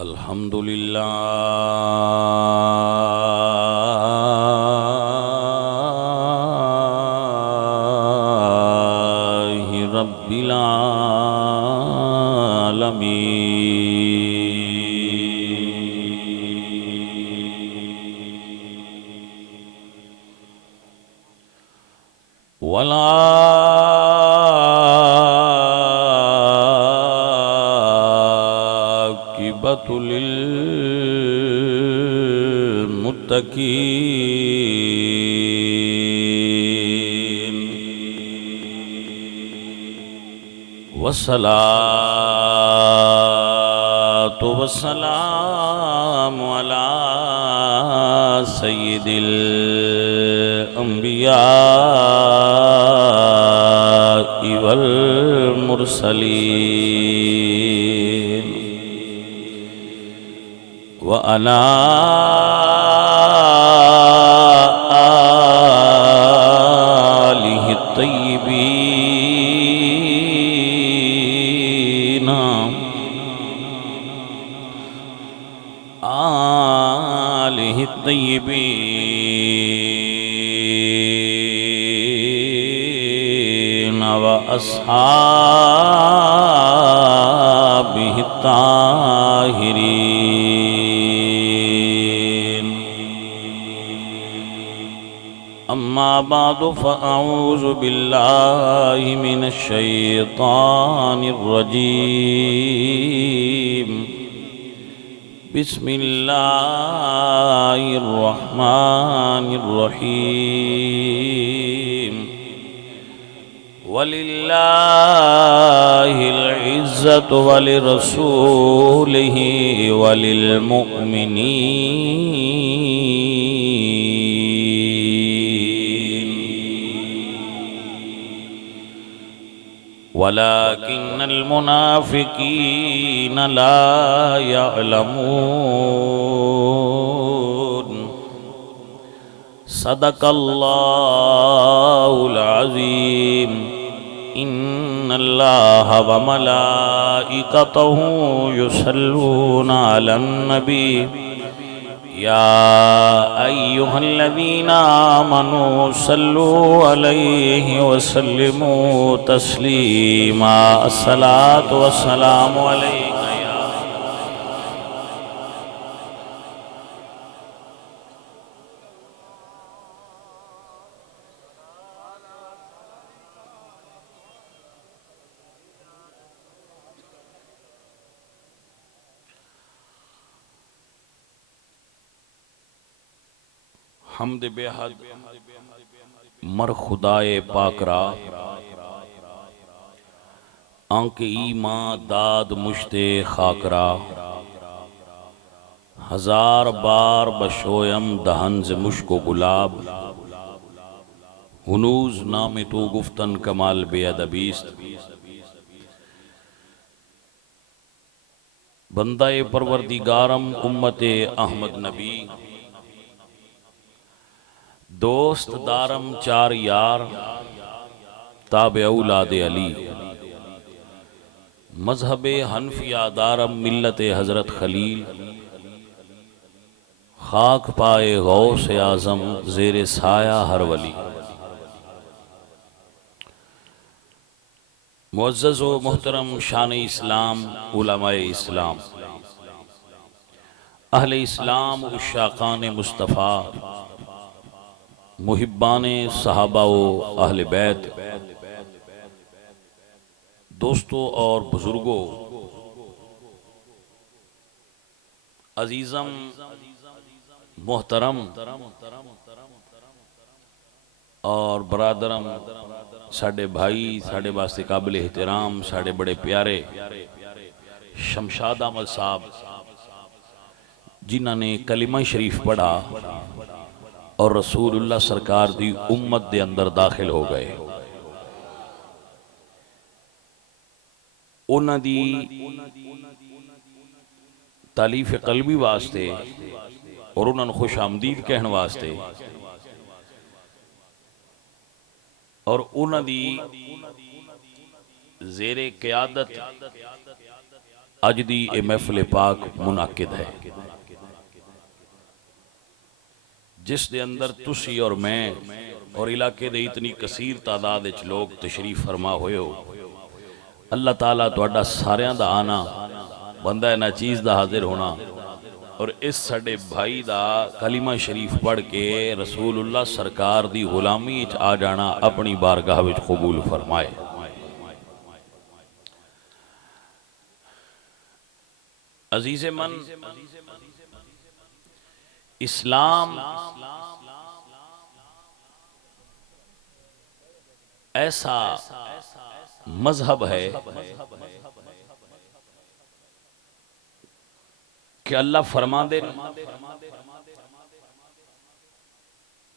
अल्हम्दुलिल्लाहि रब्बिल आलमीन वला आकिबतुल मुत्तकीन वस्सलातु वस्सलामु अला सय्यिदिल अंबिया वल मुरसलीन व अला आलिहि तय्यिबीन व अस्हाबिहि ताहिरीन अम्मा बादु फ़अऊज़ु बिल्लाहि मिनश शैतानिर रजीम बिस्मिल्लाहिर रहमानिर रहीम वलिल्लाहिल इज़्ज़तु वलिरसूलिहि वलिल मुअमिनीन वलाकिन्नल मुनाफ़िक़ीन ला यअलमून सदक़ल्लाहुल अज़ीम इन्नल्लाहा व मलाइकतहु युसल्लूना अलन नबी या अय्युहल्लज़ीना आमनू सल्लू अलैहि वसल्लिमू तस्लीमा अस्सलातु वस्सलामु अलैका या हमद बेहद मर खुदाए पाकरा आंके ईमा दाद मुश्ते खाकरा हजार बार बशोयम दहन से मुश्को गुलाब हुनूज नाम तो गुफ्तन कमाल बेअदबीस्त बंदाए परवरदिगारम उम्मते अहमद नबी दोस्त दारम चार यार ताबे औलाद अली मजहबे हनफिया दारम मिल्लत हजरत खलील खाक पाए गौस आजम जेर साया हर वली मुअज़्ज़ज़ व मोहतरम शान इस्लाम उलमाए इस्लाम अहले इस्लाम उशाकान मुस्तफ़ा मुहिब्बाने सहाबा व अहले बैत दोस्तों और बुजुर्गों अजीज़म मोहतरम और बरादरम साडे भाई साडे वास्ते काबिल एहतराम साडे बड़े प्यारे शमशाद अहमद साहब जिन्होंने कलिमा शरीफ पढ़ा और रसूलुल्लाह सरकार दी उम्मत दे अंदर दाखिल हो गए। उन्हां दी तालीफ कलबी वास्ते और उन्होंने खुश आमदीद कहने वास्ते और उन्हां दी जेरे क़यादत अज दी ये महफिल पाक मुनाकिद है जिस दे अंदर तुसी और मैं और इलाके दे इतनी कसीर तादाद विच लोग तशरीफ फरमा होए हो। अल्लाह ताला तुहाडा सारियां दा आना, बंदा ना चीज़ दा हाजिर होना और इस साडे भाई दा कलीमा शरीफ पढ़ के रसूलुल्लाह सरकार दी गुलामी च आ जाना अपनी बारगाह विच कबूल फरमाए। अजीज़े मन, इस्लाम ऐसा मजहब है कि अल्लाह फरमांदे,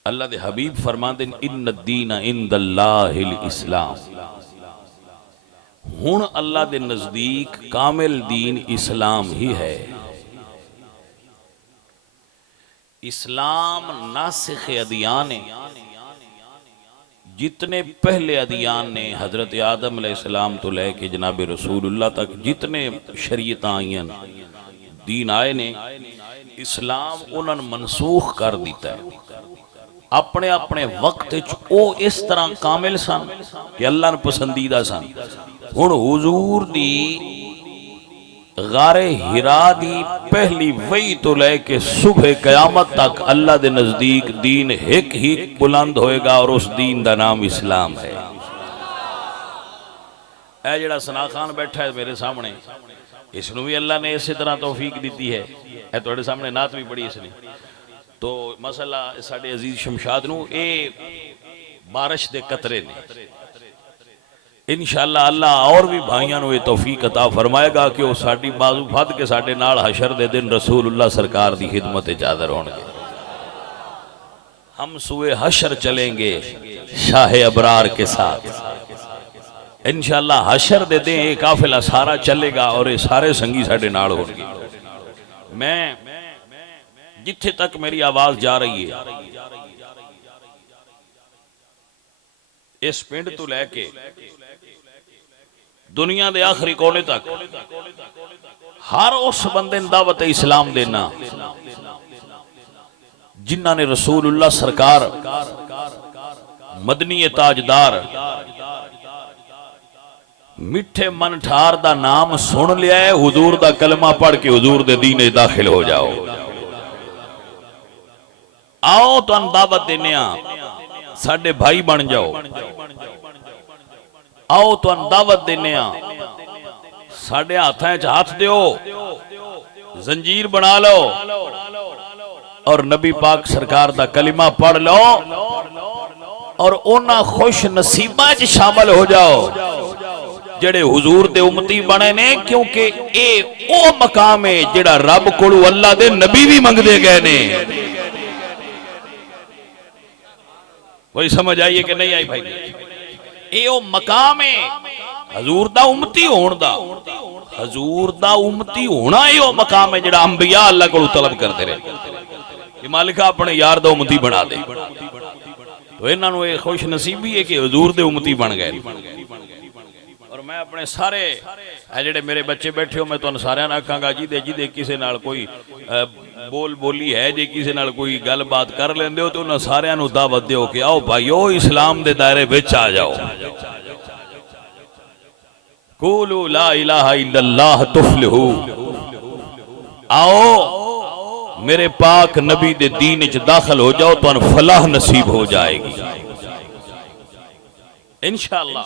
अल्लाह दे हबीब फरमांदे इन्न दीन इंदल्लाहिल इस्लाम। हुण अल्लाह दे नजदीक कामिल दीन इस्लाम ही है। इस्लाम नासिख अदियान है। जितने पहले अदियान ने हजरत आदम अलैहिस्सलाम तो लेके जनाब रसूलुल्लाह तक जितने शरीयत आईयां दीन आए ने, इस्लाम उन्होंने मनसूख कर दिता है। अपने अपने वक्त वो इस तरह कामिल सन कि अल्लाह ने पसंदीदा सन। हुण हुजूर दी गारे हिरा दी पहली वही तो लेके सुबह कयामत तक अल्लाह दे नजदीक दीन एक ही बुलंद होएगा और उस दीन का नाम इस्लाम है। ऐ जिहड़ा सना खान बैठा है मेरे सामने, इसनूं भी अल्लाह ने इसी तरह तौफीक दी है। ऐ तुहाडे सामने नात भी पढ़ी इसने। तो मसला साडे अजीज शमशाद नूं ए बारिश दे कतरे ने। इंशाअल्लाह अल्लाह और भी भाइयों को तौफीक अता फरमाएगा कि वो साडी बाजू फद के साडे नाल हशर दे दिन रसूलुल्लाह सरकार दी खिदमत च हाज़िर होंगे। हम सुए हशर चलेंगे शाह अबरार के साथ। इंशाअल्लाह हशर दे दिन ये काफिला सारा चलेगा और ये सारे संगी साडे नाल होंगे। मैं जिथे तक मेरी आवाज जा रही है, इस पिंड तो लैके दुनिया के आखिरी कोने तक हर उस बंदे ने दावत इस्लाम देना जिन्हां ने रसूलुल्लाह सरकार मदनी ताजदार मिठे मन ठार दा नाम सुन लिया है। हुजूर दा कलमा पढ़ के हुजूर दे दीन में दाखिल हो जाओ। आओ तुहानू दावत देने, साडे भाई बन जाओ। आओ तुहानू दावत देने, साडे हाथां च हाथ दिओ, जंजीर बना लो और नबी पाक सरकार दा कलिमा पढ़ लो और उन्हां खुश नसीबां च शामिल हो जाओ जेड़े हुजूर दे उम्मती बने ने। क्योंकि ए ओ मकाम है जेड़ा रब कोलों अल्लाह दे नबी भी मंगदे गए ने। कोई समझ आई है कि नहीं आई भाई? ये वो मकाम है हजूर दा उम्मती होण दा। हजूर दा उम्मती होना ये वो मकाम है जेड़ा अंबिया अल्लाह को तलब करते रहे कि मालिका अपने यार दा उम्मती बना दे। तो इन्हां नूं ये खुश नसीबी है कि हजूर दे उम्मती बन गए। और मैं अपने सारे जेड़े मेरे बच्चे बैठे हो, मैं तुहानू सारिआं नूं आखांगा जिदे किसी नाल कोई बोल बोली है, जे किसी नाल कोई गल बात कर लेंदे हो तो उन्हां सारिआं नूं दावत दिओ कि आओ भाईओ इस्लाम दे दायरे विच आ जाओ। कूलू ला इलाहा इल्लल्लाह तुफलिहू। आओ मेरे पाक नबी दे दीन च दाखिल हो जाओ, तुहानू फलाह नसीब हो जाएगी इंशाअल्लाह।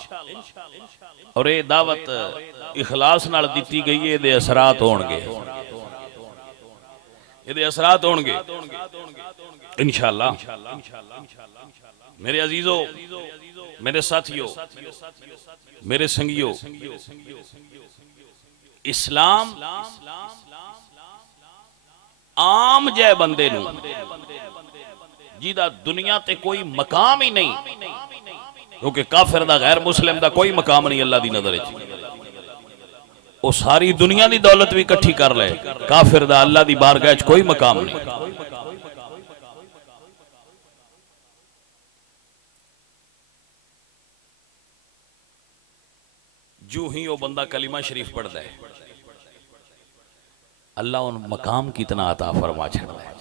और ये दावत इखलास नाल दिती गई है, इहदे असरात होणगे, इहदे असरात होणगे इंशाअल्लाह। मेरे अजीजों, मेरे साथियों, मेरे संगियों, इस्लाम आम जै बंदे नूं जिहदा दुनिया ते कोई मकाम ही नहीं, क्योंकि काफिर दा गैर मुस्लिम दा कोई मकाम नहीं अल्लाह दी नजर च। वो सारी दुनिया दी दौलत भी इकट्ठी कर ले, काफिर दा अल्लाह दी बारगाह च कोई मकाम नहीं। जो ही वो बंदा कलीमा शरीफ पढ़ता है, अल्लाह उन मकाम कितना अता फरमा छड़दा है।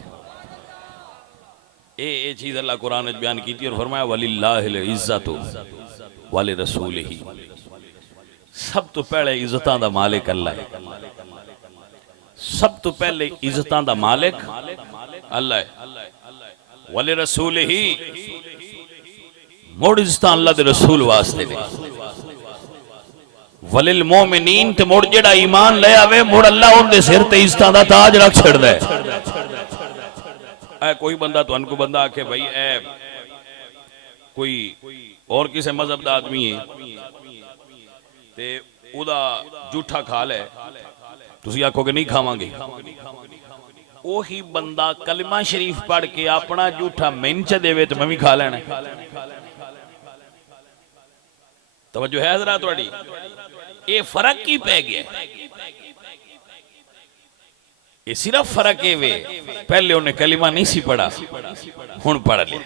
ये चीज अल्लाह कुरान में बयान की थी और फरमाया वलिल्लाहिल इज्जतु वाले रसूल ही। सब तो पहले इज्जतां दा मालिक अल्लाह है। सब तो पहले इज्जतां दा मालिक अल्लाह है। वाले रसूल ही मुड़ इज्जतां अल्लाह दे रसूल वास्ते ने। वलिल मोमिनीन ते मुड़ जेड़ा ईमान ले आवे मुड़ अल्लाह उनके सिर ते इज्जतां दा ताज रख छड़दा है। ऐ कोई बंदा तो को बंदा आखे भाई ऐ कोई और किसी मजहब का आदमी है ते उदा जूठा खा ले, तुसी आखोगे नहीं खावांगे। ओही बंदा कलमा शरीफ पढ़ के अपना जूठा मैन च देवे तो मैं भी खा लेना। तवज्जो है जरा थोड़ी, ये फर्क की पै गया। ये सिर्फ फर्क है वे पहले उन्हें कलिमा नहीं सी पढ़ा, हुन पढ़ लिया।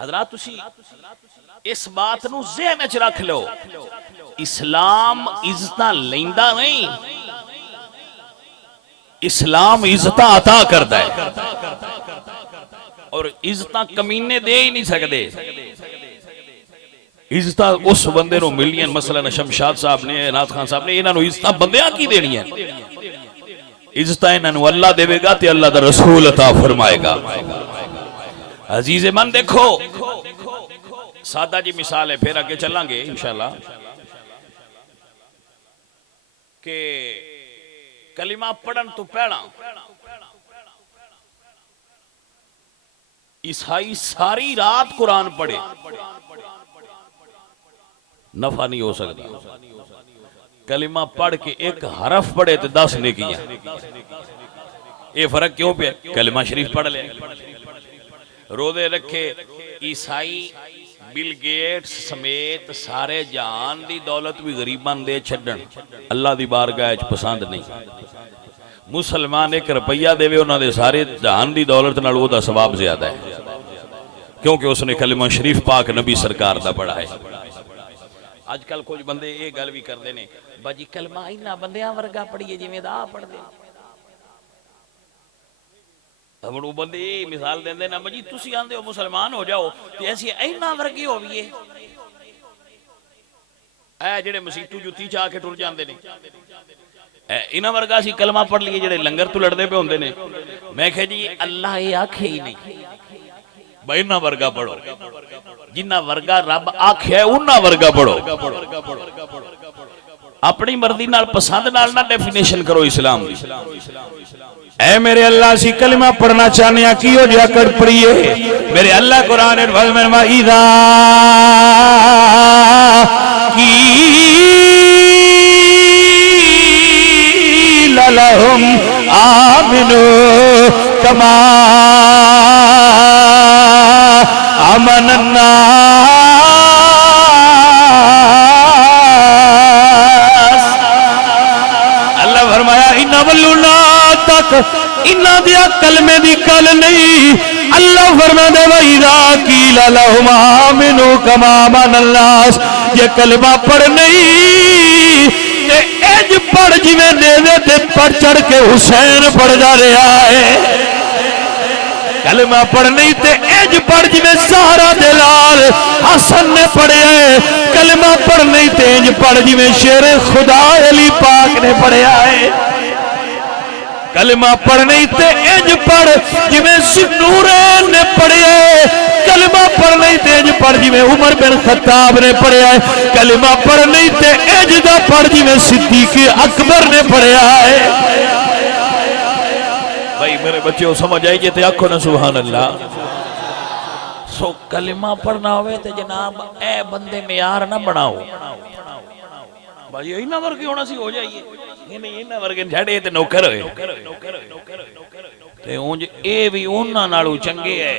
हजरात तुसी इस बात नू ज़हन च रख लो, इस्लाम इज्जतां लैंदा नहीं, इस्लाम इज्जतां अता करदा है। और इज्जतां कमीने दे ही नहीं सकते। इज्जतां उस बंदे नू मिलियन, मसलन शमशाद साहब ने, नाथ खान साहब ने, इन्हां नू इज्जतां बंदियां की देनी है। इज्जतां इन्हां नू अल्लाह देवेगा ते अल्लाह दा रसूल अता फरमाएगा। अजीज मन देखो, सादा जी मिसाल है, फिर आगे चलांगे इंशाल्लाह। के कलिमा पढ़न तो पहला ईसाई सारी रात कुरान पढ़े, नफा नहीं हो सकता। कलिमा पढ़ के एक हरफ पढ़े तो 10 नेकियां। ये फर्क क्यों पे? कलिमा शरीफ पढ़ ले। रोजे रखे ईसाई बिल गेट्स समेत सारे जहान दी दौलत भी गरीबां दे छड्डन, अल्लाह दी बारगाह च पसंद नहीं। मुसलमान 1 रुपया देवे उन्हां दे सारे जहान दी दौलत नाल ओदा सवाब ज्यादा है, क्योंकि उसने कलिमा शरीफ पाक नबी सरकार दा पढ़ा है। अजकल कुछ बंदे ये गल भी करते हैं, बाजी कलमा इन्ना बंदियां वर्गा पढ़िए जिवें दा पढ़दे। अब वो बंदे ये मिसाल देंदे ना, बाजी तुसी आंदे हो मुसलमान हो जाओ ते असीं इन्ना वर्गे होवीए। ऐ जेड़े मसीतू जुत्ती चा के टुर जांदे ने, इन्हां वर्गा असीं कलमा पढ़ लीए जेड़े लंगर तो लड़दे पे होंदे ने। मैं कहा जी अल्लाह ये आखे ही नहीं भाई इन्ना वर्गा पढ़ो, जिन्ना वर्गा रब आख्या उन्ना वर्गा पढ़ो। अपनी मर्जी नाल पसंद नाल ना डेफिनेशन करो इस्लाम दी। ऐ मेरे अल्लाह सी कलिमा पढ़ना चाहने हैं, की हो जा कर पढ़िए मेरे अल्लाह कुरान में इदा की ललहुम आमिनु कमा अमन अल्लाह फरमाया इन्ना वल्लुना तक इन्ना दिया कलमे दी कल नहीं। अल्लाह फरमांदे वइदा कीला लहुम आमिनु कमा अमन्नास, ये कलमा पढ़ नहीं ते एज पढ़ जिवें नेवे ते पढ़ चढ़ के हुसैन पढ़ जा रहा है। कलमा पढ़ नहीं ते एज पढ़ जिवें ज़हरा दे लाल हसन ने पढ़े है। कलमा पढ़ नहीं ते एज पढ़ जिवें शेर खुदा अली पाक ने पढ़िया है। कलमा पढ़ नहीं ते एज पढ़ जिवें ज़ुन्नूरैन ने पढ़िया है। कलमा पढ़ नहीं ते एज पढ़ जिवें उमर बिन खत्ताब ने पढ़िया है। कलमा पढ़ नहीं ते एज दा पढ़ जिवें सिद्दीक अकबर ने पढ़िया है। भाई मेरे बच्चों समझ आई जे आखो ना सुभान अल्लाह। सो कलिमा पढ़ना होवे ते जनाब ए बंदे मेयार ना बनाओ, भाई इन्ना वर्गे होना सी हो जाइए। नहीं इन्ना वर्गे झड़े ते नौकर होए ते उंज ए भी उन्हां नालों चंगे है।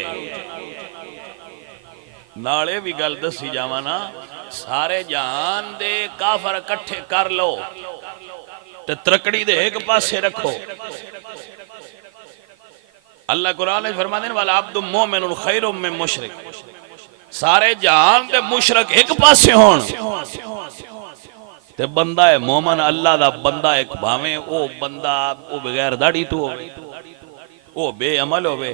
नाले भी गल दसी जावा ना, सारे जहान दे काफर इकट्ठे कर लो ते त्रकड़ी दे एक पासे रखो। अल्लाह कुरान में फरमाते हैं वाला अब्दुल मोमिनुन खैरुम मिन मुशरिक, सारे जहान दे मुशरक एक पासे होण ते बंदा है मोमन अल्लाह दा बंदा एक भावें ओ बंदा ओ बगैर दाढ़ी तो होवे ओ बेअमल होवे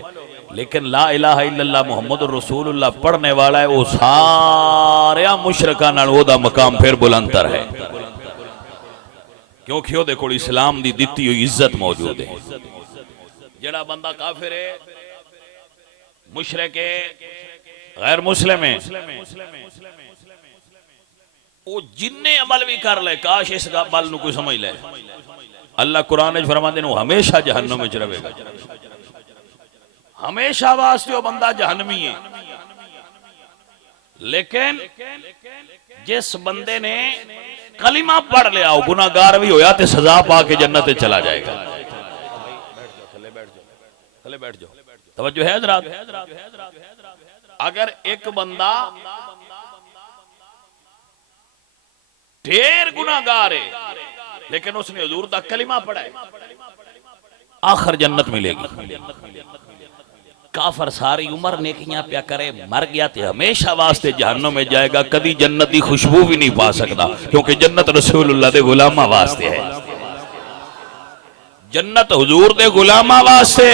लेकिन ला इलाहा इल्लल्लाह मुहम्मदुर रसूलुल्लाह पढ़ने वाला है वो सारे मुशरकां नाल ओदा मकाम फिर बुलंदतर है क्योंकि ओदे कोल इस्लाम दी दित्ती हुई इज्जत मौजूद है। जेड़ा बंदा काफिर है मुशरिक है गैर मुस्लिम है वो जिन्ने अमल भी कर ले काश इस गल नूं कोई समझ ले अल्लाह कुरान च फरमांदे ने हमेशा जहन्नम में रहेगा हमेशा वास्ते वो बंदा जहन्नमी है। लेकिन जिस बंदे ने कलिमा पढ़ लिया वो गुनाहगार भी होया ते सजा पा के जन्नत में चला जाएगा। थले बैठ जाओ तवज्जो है हज़रात। अगर एक बंदा ढेर गुनाहगार है लेकिन उसने हुजूर दा कलिमा पढ़ा है आखिर जन्नत मिलेगी। काफर सारी उम्र नेकियां प्या करे मर गया ते हमेशा वास्ते जहन्नम में जाएगा कदी जन्नत की खुशबू भी नहीं पा सकता क्योंकि जन्नत रसूलुल्लाह दे गुलामा वास्ते है जन्नत हुजूर दे गुलामा वास्ते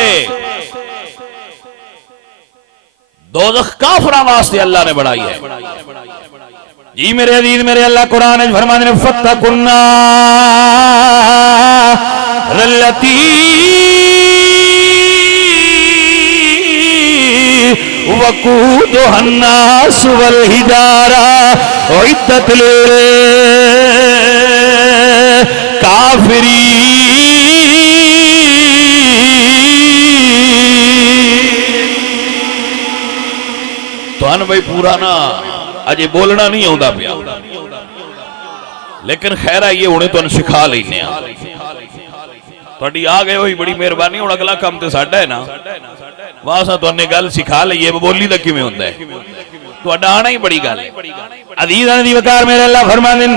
दोज़ख काफरा वास्ते अल्लाह ने बनाई है। जी मेरे अजीज मेरे अल्लाह कुरान में फरमाते हैं फत्तकुन्नार लती वकूदुहन नास वल हिजारा उइद्दत लिल काफिरीन। तो भाई पूरा ना अजे बोलना नहीं आता पिया लेकिन खैर है ये हुणे तुहानू सिखा लेने आ गए हुई बड़ी मेहरबानी हुण अगला काम तो साडा है ना वाह असां तुहानू गल सिखा लईए बोली दा किवें हुंदा है तुहाडा आना ही बड़ी गल है। अज़ीज़ान दी वकार मेरे अल्लाह फरमांदे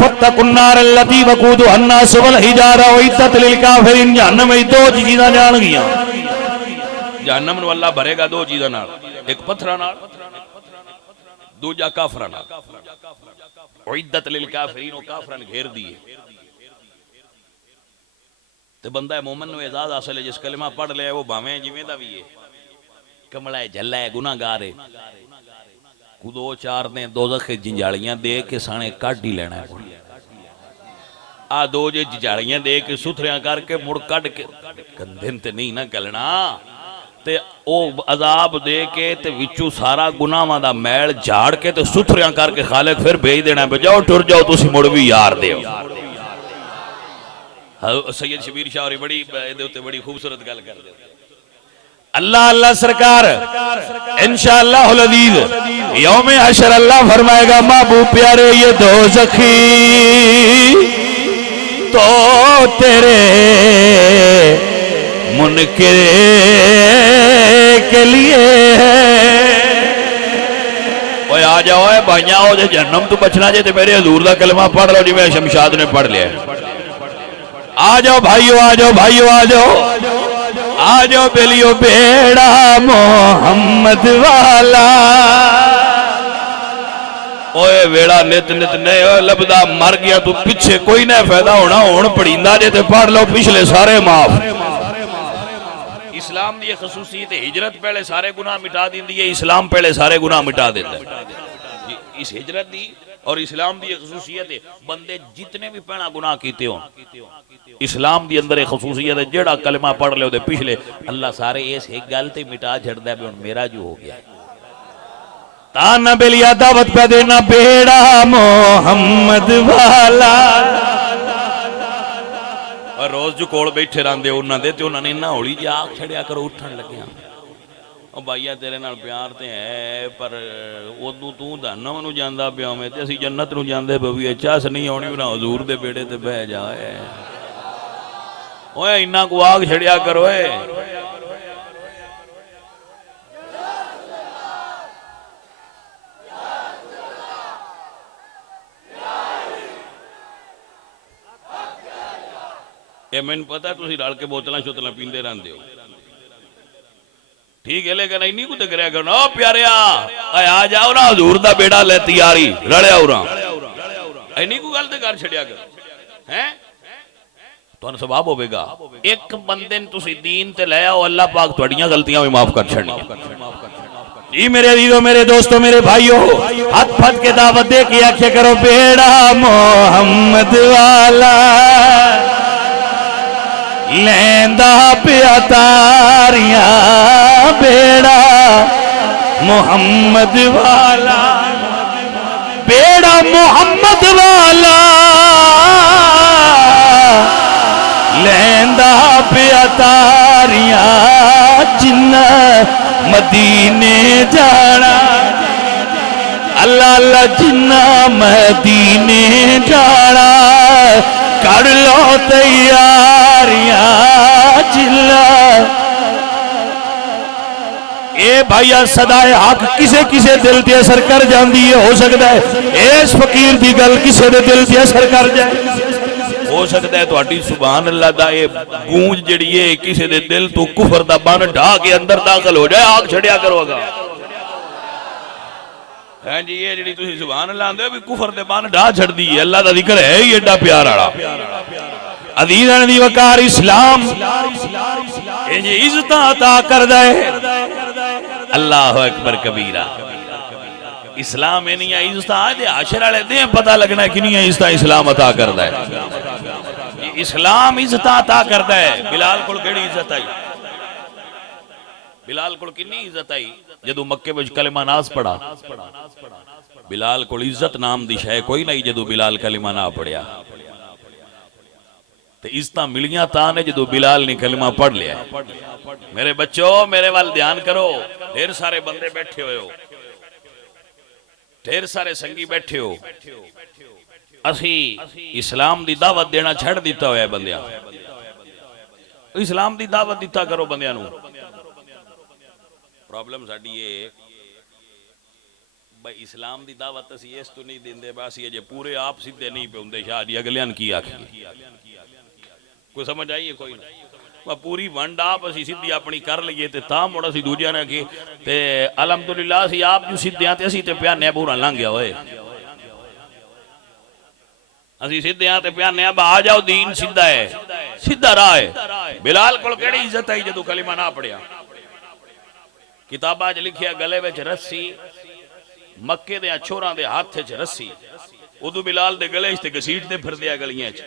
फत्तकुन्नार लती वकूदुहन नास वल हिजारा उइद्दत लिल काफिरीन। जहन्नम में दो चीज़ां जान गियां जहन्नम नूं अल्लाह भरेगा दो चीज़ां नाल एक पत्थरां नाल दूजा काफरां नाल उइद्दत लिल काफिरीन ओ काफरां ने घेर दिए ते बंदा मोमिन नूं एजाज हासिल है जिस कलमा पढ़ लिया वो भावें जिवें दा भी है कमला है झल्ला है गुनाहगार है दो चार ने दोज़ख जंजालियां दे के साणे कढ ही लेना है आ दो जे जंजालियां दे के सुथरियां करके मुड़ कढ के कंधे ते नहीं ना गलना ते ओ अजाब दे के ते विचू सारा गुनाहां दा मैल झाड़ के ते सुथरियां करके खालिक फिर भेज देना बजाओ टुर जाओ तुसी मुड़ भी यार दे। सैयद शबीर शाह और बड़ी बड़ी खूबसूरत गल कर दे अल्लाह अल्लाह सरकार इंशाअल्लाह अज़ीज़ यौम हशर अल्लाह फरमाएगा महबूब प्यारे ये दोज़खी तो तेरे मुनकिर के लिए ओए आ जाओ भाइयां ओ जे जहन्नम तो बचना जे ते मेरे हुजूर दा कलमा पढ़ लो जिवें शमशाद ने पढ़ लिया। आ जाओ भाइयों आ जाओ भाइयों आ जाओ आ जाओ बेलियो बेड़ा मोहम्मद वाला ओए वेड़ा नित नित नहीं लभदा मर गया तू पीछे कोई ना फायदा होना हुण पढ़ींदा जे ते पढ़ लो पिछले सारे माफ। इस्लाम दी खसूसियत हिजरत पहले सारे गुनाह मिटा देंदी है इस्लाम पहले सारे गुनाह मिटा देता है। इस हिजरत दी और इस्लाम दी खसूसियत है बंदे जितने भी पहला गुनाह कीते हो इस्लाम दी अंदर एक खसूसियत है जेड़ा कलमा पढ़ ले पिछले अल्लाह सारे इस एक गल ते मिटा छड़दा है हुण मेरा जो हो गया ताना बेलिया दावत पे देना बेड़ा मोहम्मद वाला और रोज जो कोल बैठे रहंदे उन्हां दे ते उन्हां ने इन्ना हौली जी आख छड़िया करो उठन लग्या ओ भाईया तेरे नाल प्यार ते है पर उदू तू जहन्नम नूं जांदा पिया मैं ते असीं जन्नत नूं जांदे पवी चस नहीं आउणी ना हुजूर दे बेड़े ते बह जाए ओए इन्ना को आग छड़िया करो मैनू पता तुसीं रल के बोतलां शोतलां पींदे रहंदे हो ठीक है लेकिन इन्नी को करिया करो ओ प्यारिया आ जाओ ना हुजूर दा बेड़ा ले तैयारी रलिया उरा इन्नी को गल ते कर छड़िया करो हैं तुहानू सवाब होवेगा एक बंदे ने तुसी दीन ते ले आओ अल्लाह पाक तुहाड़ियां गलतियां भी माफ कर छड़नी जी मेरे अजीजों मेरे दोस्तों मेरे भाइयों हाथ फट के दावत दे के आखे करो बेड़ा मोहम्मद वाला लेंदा पिया तारियां बेड़ा मोहम्मद वाला बेड़ा मोहम्मद वाला लेंदा पिया तारियां जिन्ना मदीने जाना अल्लाह अल्लाह जिन्ना मदीने जाना कर लो तैयारियां जिला ए भाईया सदाए हक किसे किसे दिल ते असर कर जाती है हो सकता है इस फकीर की गल किसे दे दिल ते असर कर जाए हो सकता है तुहाडी सुभान अल्लाह दा ये गूंज जिहड़ी है किसी दे दिल तो कुफर दा बन ढा के अंदर दाखिल हो जाए आग छड़िया करोगा हां जी ये जिहड़ी तुसी सुभान अल्लाह आंदे हो भी कुफर दे बन ढा छड़दी है अल्लाह दा जिक्र है ही एडा प्यार वाला अजीज़ान दी वकार इस्लाम ये जी इज्जत अता करदा है अल्लाहु अकबर कबीरा इस्लाम नहीं इज्जत दे आशर वाले दे पता लगना किनियां इज्जत इस्लाम अता करदा है इस्लाम इज्जत अता करदा है बिलाल कोल केड़ी इज्जत आई बिलाल कोल कितनी इज्जत आई जदों मक्के विच कलिमा नाज पढ़ा बिलाल कोल इज्जत नाम दी शै कोई नहीं जदों बिलाल कलिमा ना पढ़िया ते इज्जत मिलियां तां ने जदों बिलाल ने कलिमा पढ़ लिया मेरे बच्चों मेरे वाल ध्यान करो ढेर सारे बंदे बैठे हुए हो ढेर सारे संगी बैठे हो असी इस्लाम दी दावत देना छड़ दिता होया बंदियां इस्लाम दी दावत दिता करो बंदियां नू प्रॉब्लम साडी ये भाई इस्लाम दी दावत असी इस तो नहीं देंदे बस ये जे पूरे आप सीधे नहीं पे हुंदे शाह जी अगलियां की आखी कोई समझ आई है कोई नहीं पूरी वंड आप असी सीधी अपनी कर लीए ते तां मुड़ असी दूजियां ने की ते अलहमदुलिल्लाह असी आप जो सीधे ते असी ते प्याने पूरा लंघ गया होए असी सीधे ते प्याने आ जाओ दीन सीधा है सीधा राह है बिलाल कोल केड़ी इज्जत आई जदों कलिमा ना पढ़िया किताबां च लिखिया गले विच रस्सी मक्के दे छोरां दे हाथ च रस्सी उदू बिलाल दे गले च घसीट दे फिरदे आ गलियां च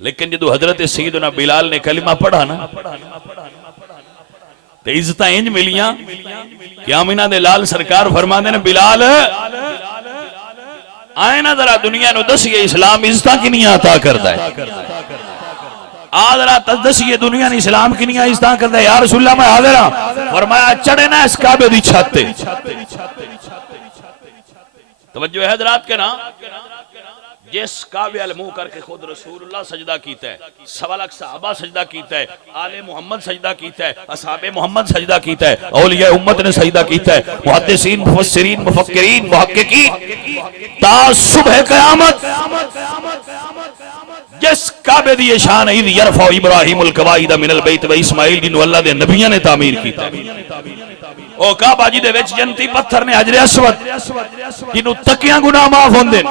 लेकिन जदों हजरत सैयदना बिलाल ने कलिमा पढ़ा ना ते इज्जत इंज मिलियां कि आमिना दे लाल सरकार फरमांदे ने बिलाल आए ना जरा दुनिया नु दसिए इस्लाम इज्जत किनियां अता करदा है आ जरा दसिए दुनिया ने इस्लाम किनियां इज्जत करदा है या रसूलल्लाह मैं हाजिर हां फरमाया चढ़े ना इस काबे दी छत ते तवज्जो है हजरात के ना जिस काबे अल मुंह करके खुद रसूलुल्लाह सजदा कीता है 1.25 लाख सहाबा सजदा कीता है आले मोहम्मद सजदा कीता है असहाबे मोहम्मद सजदा कीता है औलिया उम्मत ने सजदा कीता है मुहद्दिसीन मुफस्सिरीन मुफक्किरीन मुहक्किकीन ता सुबह क़यामत जिस काबे दी शान इद यरफा इब्राहीमुल कवाइद मिनल बैत व इस्माइल जिन्हों अल्लाह दे नबियां ने तामीर कीता ओ काबा जी दे विच जन्नती पत्थर ने हजरे अस्वद जिन्हों तकियां गुनाह माफ होंदे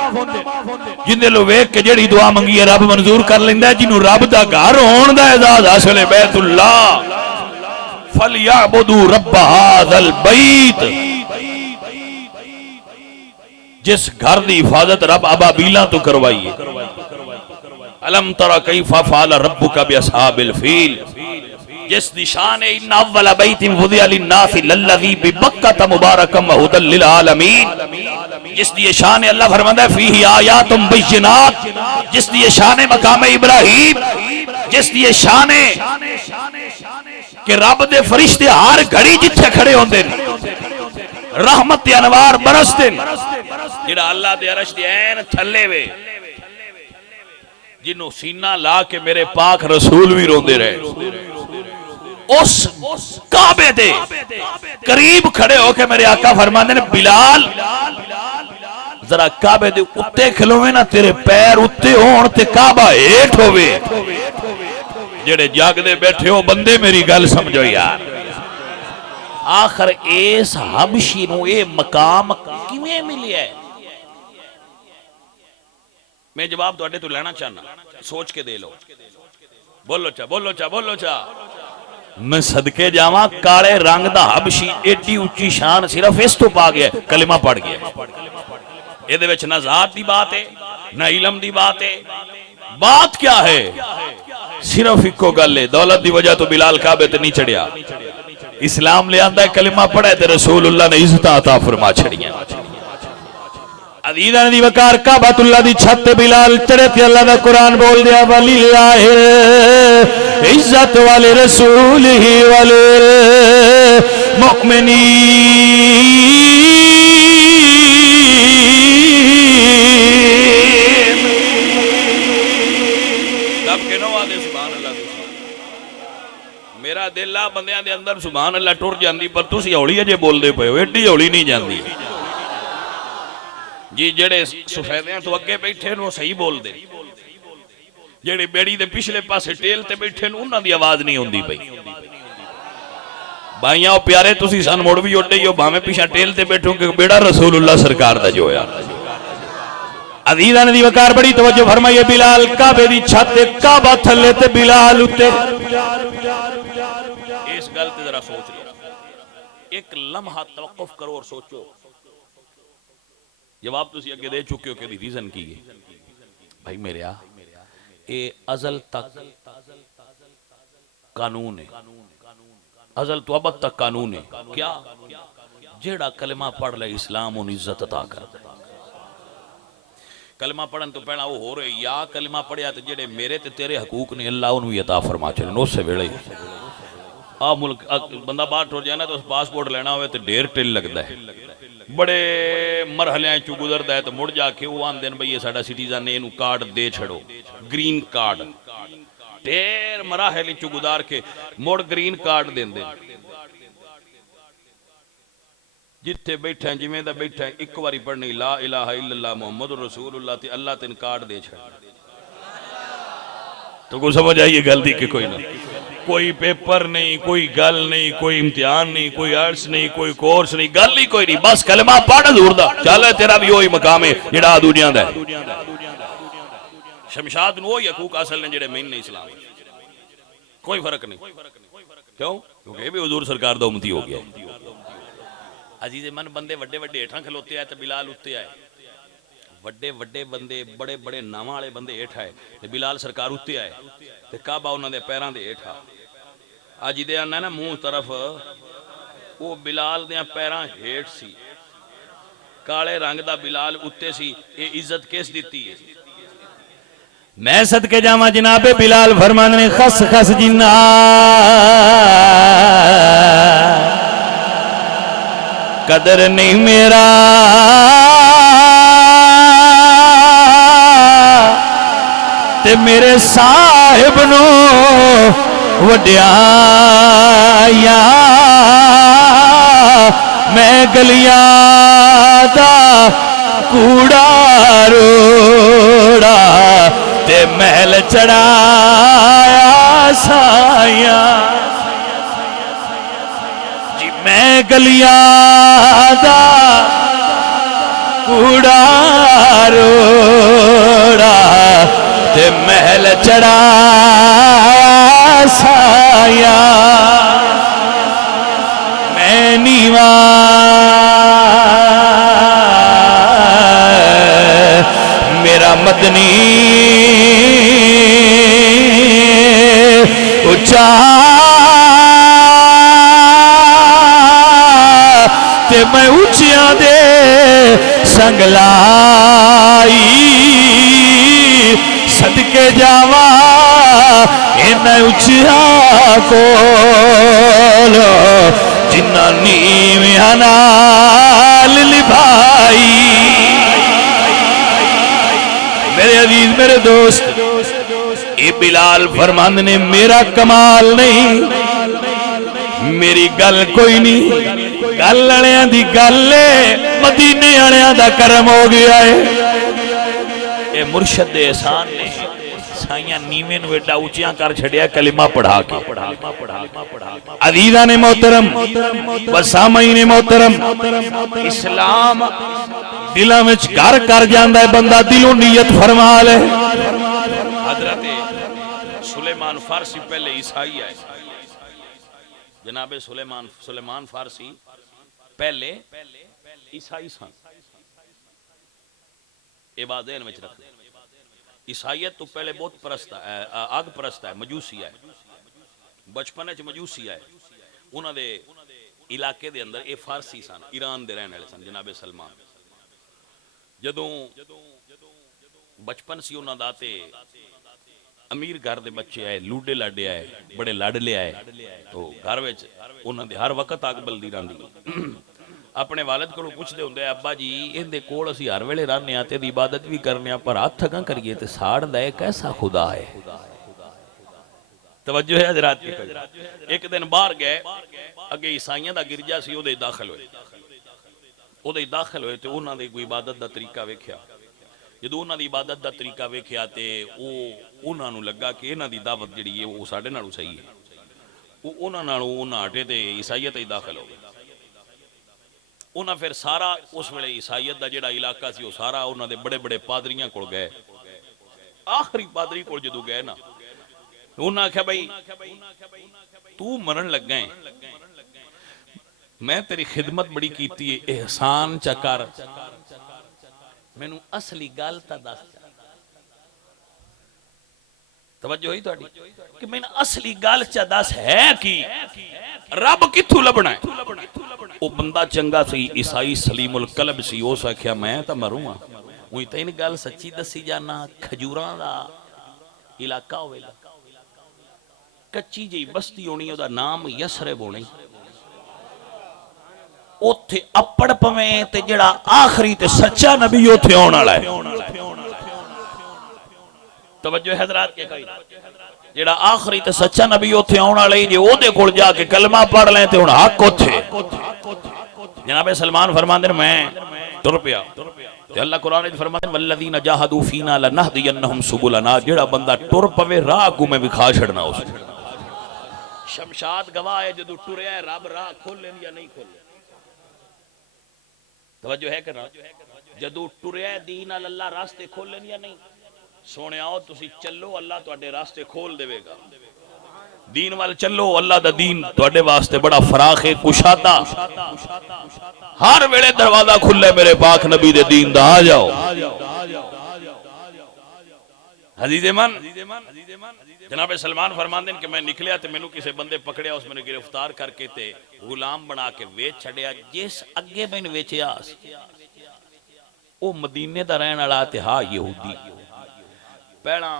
जिंदे लो वेख के जेड़ी दुआ मंगी है रब मंजूर कर लेंदा है जिन्हों रब दा घर होण दा एजाज हासिल है बैतुल्लाह फलयअबुदू रब्ब हाज़ल बैत जिस घर दी हिफाजत रब अबाबीला तो करवाई है अलम तरा कैफा फ़अल रब्बुका बिअस्हाबिल फील जिस निशान इन्ना अव्वल बैतिन वुदिअ लिन्नासि लल्लज़ी बिबक्कत मुबारकम व हुदल लिल आलमीन जिस दी शान अल्लाह फरमाता है फीही आयातुम बय्यिनात जिस दी शान मकाम इब्राहीम जिस दी शान कि रब दे फरिश्ते हर घड़ी जिथे खड़े होंदे रहमत दे अनवार बरसदे जेड़ा अल्लाह दे अरश दे ऐन थल्ले वे जिन्हों सीना ला के मेरे पाक रसूल भी रोंदे रहे उस काबे दे करीब खड़े होके मेरे आका फरमाते ने बिलाल जरा काबे दे उत्ते खलोवे ना तेरे पैर उत्ते होण ते काबा हेठ होवे जेड़े जागदे बैठे हो बंदे मेरी गल समझो यार आखिर इस हबशी नूं ये मकाम किवें मिलिया है मैं जवाब तुहाडे तो लेना चाहना, सोच के दे लो। बोलो चा, बोलो चा, बोलो चा। मैं सदके जावा, काले रंग दा हबशी एडी उच्ची शान सिर्फ इस तो पा गया, कलिमा पढ़ गया। ये विच ना जात दी बात है, ना इलम दी बात है। बात क्या है? सिर्फ इको गल है, दौलत दी वजह तो बिलाल काबे ते नहीं चढ़िया। इस्लाम ले आंदा है, कलिमा पढ़े ते रसूलुल्लाह ने इज्जत अता फरमा छड़ियां। अदीदा दी वकार काबतुल्लाह दी छत ते बिलाल चढ़े ते अल्लाह दा कुरान बोल दिया, वलिल्लाहि इज्जत वाले रसूल ही वाले मुमिनीन। तब के नो आदे सुभान अल्लाह। मेरा दिल आ बंदियां दे अंदर सुभान अल्लाह टुर जांदी, पर तुसी हौली अजे बोलदे पए हो, एडी हौली नहीं जांदी जी। जेड़े सफेदियां तो अगे बैठे नो सही बोलदे, जेड़े बेड़ी दे पिछले पासे टेल ते बैठे नो उन्हां दी आवाज नहीं होंदी पई। भाइयों प्यारे, तुसी सन मुड़ भी उड्डे हो, भावें पिछा टेल ते बैठो, कि बेड़ा रसूलुल्लाह सरकार दा जो होया। अदीदा ने दी वकार बड़ी तवज्जो फरमाइए। बिलाल काबे दी छत ते काबा थल्ले ते बिलाल उत्ते। इस गल ते जरा सोच लो, एक लम्हा तवक्कुफ करो और सोचो। जवाब तुसी अगे दे चुके हो कि रीजन की है। भाई मेरे ये अजल तक कानून है, अजल तो अब तक कानून है। क्या? जेड़ा कलमा पढ़ ले इस्लाम उन इज्जत अता कर। कलमा पढ़न तो पहला वो हो रहे, या कलमा पढ़िया तो जेड़े मेरे ते तेरे हकूक ने अल्लाह उन्हें भी अता फरमा चलन। उस वेले आ मुल्क बंदा बाहर टुर जाए ना, तो पासपोर्ट लेना हो तो ढेर टिल लगता है, बड़े मरहलियां चू गुजरता है, तो मुड़ जाके वो आंदे बई ये साडा सिटीजन है, इनू कार्ड दे छड़ो, ग्रीन कार्ड। ढेर मराहल चू गुजार के मुड़ ग्रीन कार्ड देंदे। जिथे बैठा जिमें दा बैठा एक बारी पढ़नी ला इलाहा इल्लल्लाह मुहम्मदुर रसूलुल्लाह ते अल्लाह तेन कार्ड दे छड़। तो को समझ आइए गलती कि कोई ना, कोई पेपर नहीं, कोई गल नहीं, कोई इम्तिहान नहीं, कोई आर्ट्स नहीं, कोई कोर्स नहीं, गल ही कोई नहीं, बस कलमा पढ़ हजूर दा चल, तेरा भी वही मकाम है जेड़ा दुनिया दा है। शमशाद नु वही हकूक हासिल ने जेड़े मैंने इस्लाम, कोई फर्क नहीं। क्यों? क्योंकि ये भी हुजूर सरकार दा उम्मती हो गया। अजीजे मन बंदे वड्डे वड्डे हेठा खलोते आए तो बिलाल उत्ते आए, वड्डे वड्डे बंदे बड़े बड़े नावां वाले बंदे हेठ आए तो बिलाल सरकार उत्ते आए, तो काबा उन्हां दे पैरां दे हेठा। अज दे आना ना मुंह तरफ, वो बिलाल दे पैरां हेठ सी, काले रंग दा बिलाल उत्ते सी। ये इज्जत किस दिती है? मैं सदके जावा जनाबे बिलाल फरमान ने खस खस जिन्ना कदर नहीं मेरा, ते मेरे साहिब नो वड्याया। मैं गलियां दा कूड़ा रोड़ा ते महल चढ़ाया साया। जी मैं गलियां दा कूड़ा रोड़ा ते महल चढ़ाया साया। मैं नीवा मेरा मदनी उच्चा ते मैं उच्चियां दे संगलाई। सदके जावा इन उच्चिया कोलो जिन्ना नीवियां नाल निभाई। मेरे अजीज मेरे दोस्त, ये बिलाल फरमान ने मेरा कमाल नहीं, मेरी गल कोई नहीं, गल वालियां दी गल है, मदीने वालियां दा करम हो गया है। ये मुर्शद दे एहसान ने साइयां नीवे नु एडा ऊंचा कर छड़िया कलिमा पढ़ा के। अजीजा ने मोहतरम व सामईन मोहतरम, इस्लाम दिलों में घर कर जाता है बंदा दिलों नीयत फरमा ले। हजरत सुलेमान फारसी पहले ईसाई है, जनाबे सुलेमान फारसी पहले ईसाई सन। ये बात ध्यान में रख। ईसाइयत तो पहले बहुत परस्त है, आग परस्त है, मजूसी है, बचपन च मजूसी है। उन्होंने इलाके दे अंदर ये फारसी सन, ईरान दे रहने वाले सन जनाबे सलमान। जदों बचपन सी उन्होंने दाते अमीर घर दे बच्चे आए, लूडे लाडे आए, बड़े लाडले आए, तो घर में उन्होंने हर वक्त अग बलदी रही। अपने वालिद को पुछते होंगे, अब्बा जी इहदे कोल असीं हर वेले रहने आ ते इहदी इबादत भी करने आ, पर हथ अगां करिए ते साड़दा है कैसा खुदा है। तवज्जो है हजरात की। एक दिन बाहर गए, अगे ईसाइयां दा गिरजा सी, ओदे दाखिल होए ते उन्हां दी कोई इबादत दा तरीका वेख्या। जदों उन्हां दी इबादत दा तरीका वेख्या ते उन्हां नूं लगा कि इन्हां दी दावत जिहड़ी है वो साडे नालों सही है। उन्हां नालों उन्हां हटे ते ईसाइयत ही दाखिल हो गए। उन्हें फिर सारा उस वेले ईसाइयत का जिहड़ा इलाका सी, सारा उन्होंने बड़े बड़े पादरियां कोल गए। आखिरी पादरी कोल जदों गए ना, उन्हें आख्या भाई तू मरन लगा है, मैं तेरी खिदमत बड़ी कीती है, एहसान चा कर, मैनू असली गल तां दस। तवज्जो होई तुहाडी कि मैनू असली गल चा दस है कि रब कित्थों लभना है। वो बंदा चंगा सी, ईसाई सलीमुल कलब सी। उस आख्या मैं तो मरूंगा, उही तेन गल सच्ची दसी जाना। खजूरां दा इलाका होवेगा, कच्ची जी बस्ती होनी, ओदा नाम यसरब होनी। उत्थे अपड़ पवे ते जेड़ा आखिरी ते सच्चा नबी उत्थे आउण वाला है। तवज्जो हजरात के कई, जेड़ा आखिरी ते सच्चा नबी उत्थे आउण वाला है, जे ओदे कोल जाके कलमा पढ़ लें ते हुण हक उत्थे। जनाबे सलमान फरमांदे मैं तुर पिया ते अल्लाह कुरान विच फरमांदे वल्लज़ीना जाहदू फीना लनहदियन्नहुम सुबुलना। जेड़ा बंदा टुर पवे राह को मैं विखा छड़ना उस। शमशाद गवाह है, जदों टुरया है रब राह खोले या नहीं खोले। तवज्जो है कि ना, जदों टुरया है दीन नाल अल्लाह रास्ते खोले या नहीं। सोने आओ तुसी चलो, अल्लाह तुहाडे रास्ते खोल देवेगा। दीन वाल चलो, अल्लाह दा दीन तुहाडे वास्ते बड़ा फराख है, कुशादा, हर वेले दरवाजा खुले मेरे पाक नबी दे दीन दा। आ जाओ अजीज़े मन। जनाब सलमान फरमांदे कि मैं निकलिया ते मैनू किसी बंदे पकड़िया, उस मैंने गिरफ्तार करके ते गुलाम बना के वेच छड़िया। जिस अगे मैंने वेचिया वो मदीने दा रहने वाला ते हा यहूदी। पहला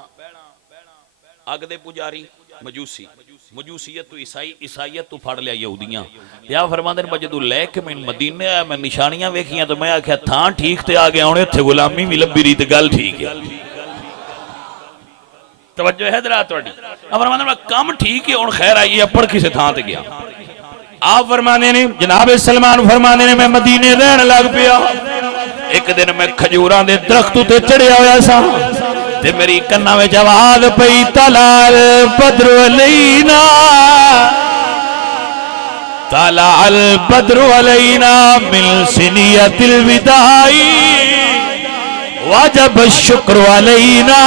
अग दे पुजारी मजूसी, मजूसीयत तो ईसाई, ईसाईयत तो फड़ लिया यहूदियां। या फरमांदे ने जदों लैके मैं मदीने आया, मैं निशानियां वेखियां तो मैं आख्या थां ठीक ते आ गया, हुण इत्थे गुलामी भी लब्भी रही ते गल ठीक है। तवज्जो है जरा तुहाडी। फरमांदे ने काम ठीक है, हुण खैर आई अपड़ किसे थां ते गया। आप फरमाने ने जनाब सलमान फरमाने ने मैं मदीने रहन लग पिया। एक दिन मैं खजूरां दे दरख्त उते चढ़िया होया सा ते मेरी कन्ना में आवाज पई तलाल बद्रु अलैना, तलाल बद्रु अलैना मिल सिनियतिल विदाई वाजब शुक्र अलैना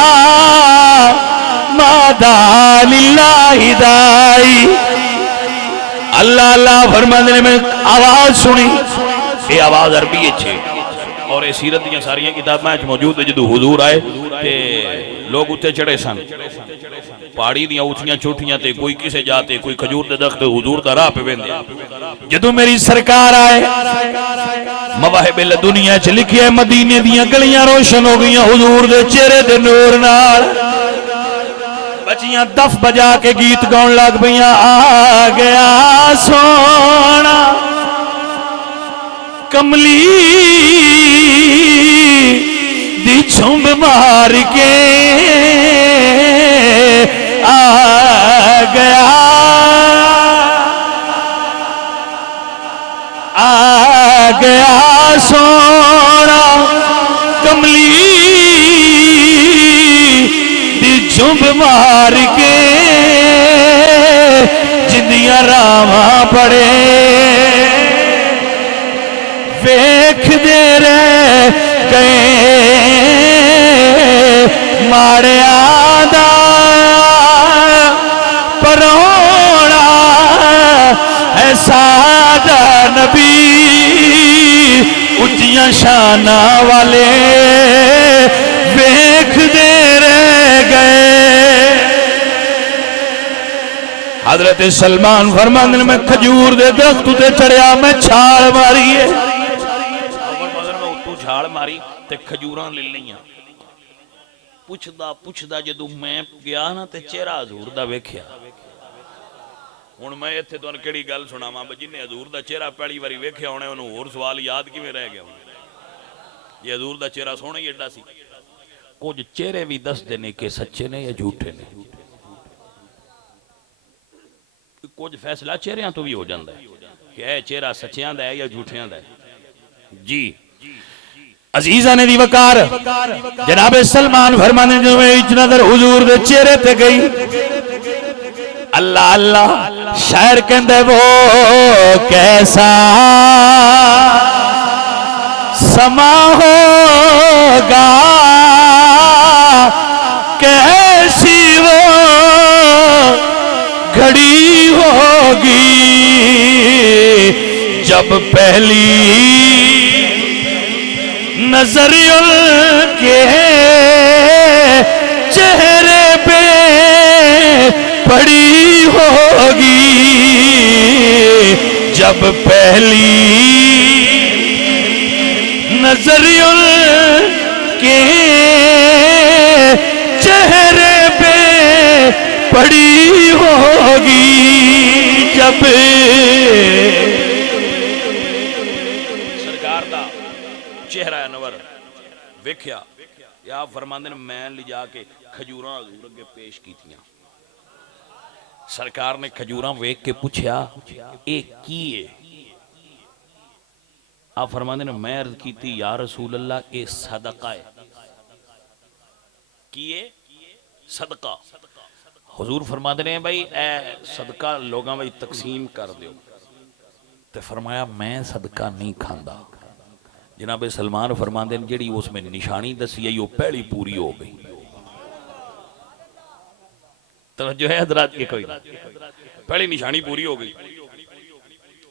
मादा लिल्लाहि दाई। अल्लाह अल्लाह फरमांदे ने मैं आवाज सुनी। ये आवाज अरबी है और ये सीरत दी सारियां किताबां मौजूद है। जदों हुजूर आए ते लोग उत्ते चढ़े सन, पहाड़ी दी ऊंचियां चोटियां ते कोई किसे जाते, कोई खजूर दे दरख्त हुजूर दा राह पे वेंदे। जदों मेरी सरकार आए, मवाहिबिल दुनिया च लिखिया मदीने दियां गलियां रोशन हो गईयां हुजूर दे चेहरे दे नूर नाल। बच्चियां दफ बजा के गीत गाउन लग पईयां, आ गया सोना कमली दी झुंब मार के आ गया, आ गया सोना कमली दी झुंब मार के जिंदियां रावां पड़े वेख दे रहे साडा नबी उच्चियां शाना वाले वेखदे रह गए। हजरत सलमान फरमांदे ने मैं खजूर दे दरख्त उते चढ़िया मैं छाल मारी है। तू छाल मारी ते खजूरां ले लईयां। पुछदा पुछदा जदों मैं गया ना ते चेहरा हजूर दा वेखिया। हुण मैं इत्थे तुहानूं किहड़ी गल सुणावां बई जिन्हें हजूर दा चेहरा पहली वारी वेखिया होणे उहनूं होर सवाल याद किवें रह गया होणे। ये हजूर दा चेहरा सोहना ही एडा सी। कुछ चेहरे भी दसदे ने कि सच्चे ने या झूठे ने। कुछ फैसला चेहरियां तो भी हो जाता है कि यह चेहरा सच्चियां दा है या झूठियां दा है। जी अजीजा ने दी वकार जनाब सलमान फरमाने जो नजर हुजूर दे चेहरे ते गई। अल्लाह अल्लाह शायर कहंदे वो कैसा समा होगा कैसी वो घड़ी होगी जब पहली नजर उनके चेहरे पे पड़ी होगी जब पहली नजर उनके चेहरे पे पड़ी होगी जब सरकार दा चेहरा अनवर वेख्या या फरमांदे ने मैं लिजा के खजूरां हजूर अगे पेश कीतियां। सरकार ने खजूरां वेख के पूछया ए की है। आप फरमांदे ने मैं अर्ज कीती या रसूल अल्लाह ए सदका है। की है सदका। हुजूर फरमाते ने भाई ए सदका लोगों में तकसीम कर दो। तो फरमाया मैं सदका नहीं खांदा। जनाब सलमान फरमाते हैं जी उसमें निशानी दसी है वो पहली पूरी हो गई। तो जो है हजरात की कोई पहली निशानी पूरी हो गई।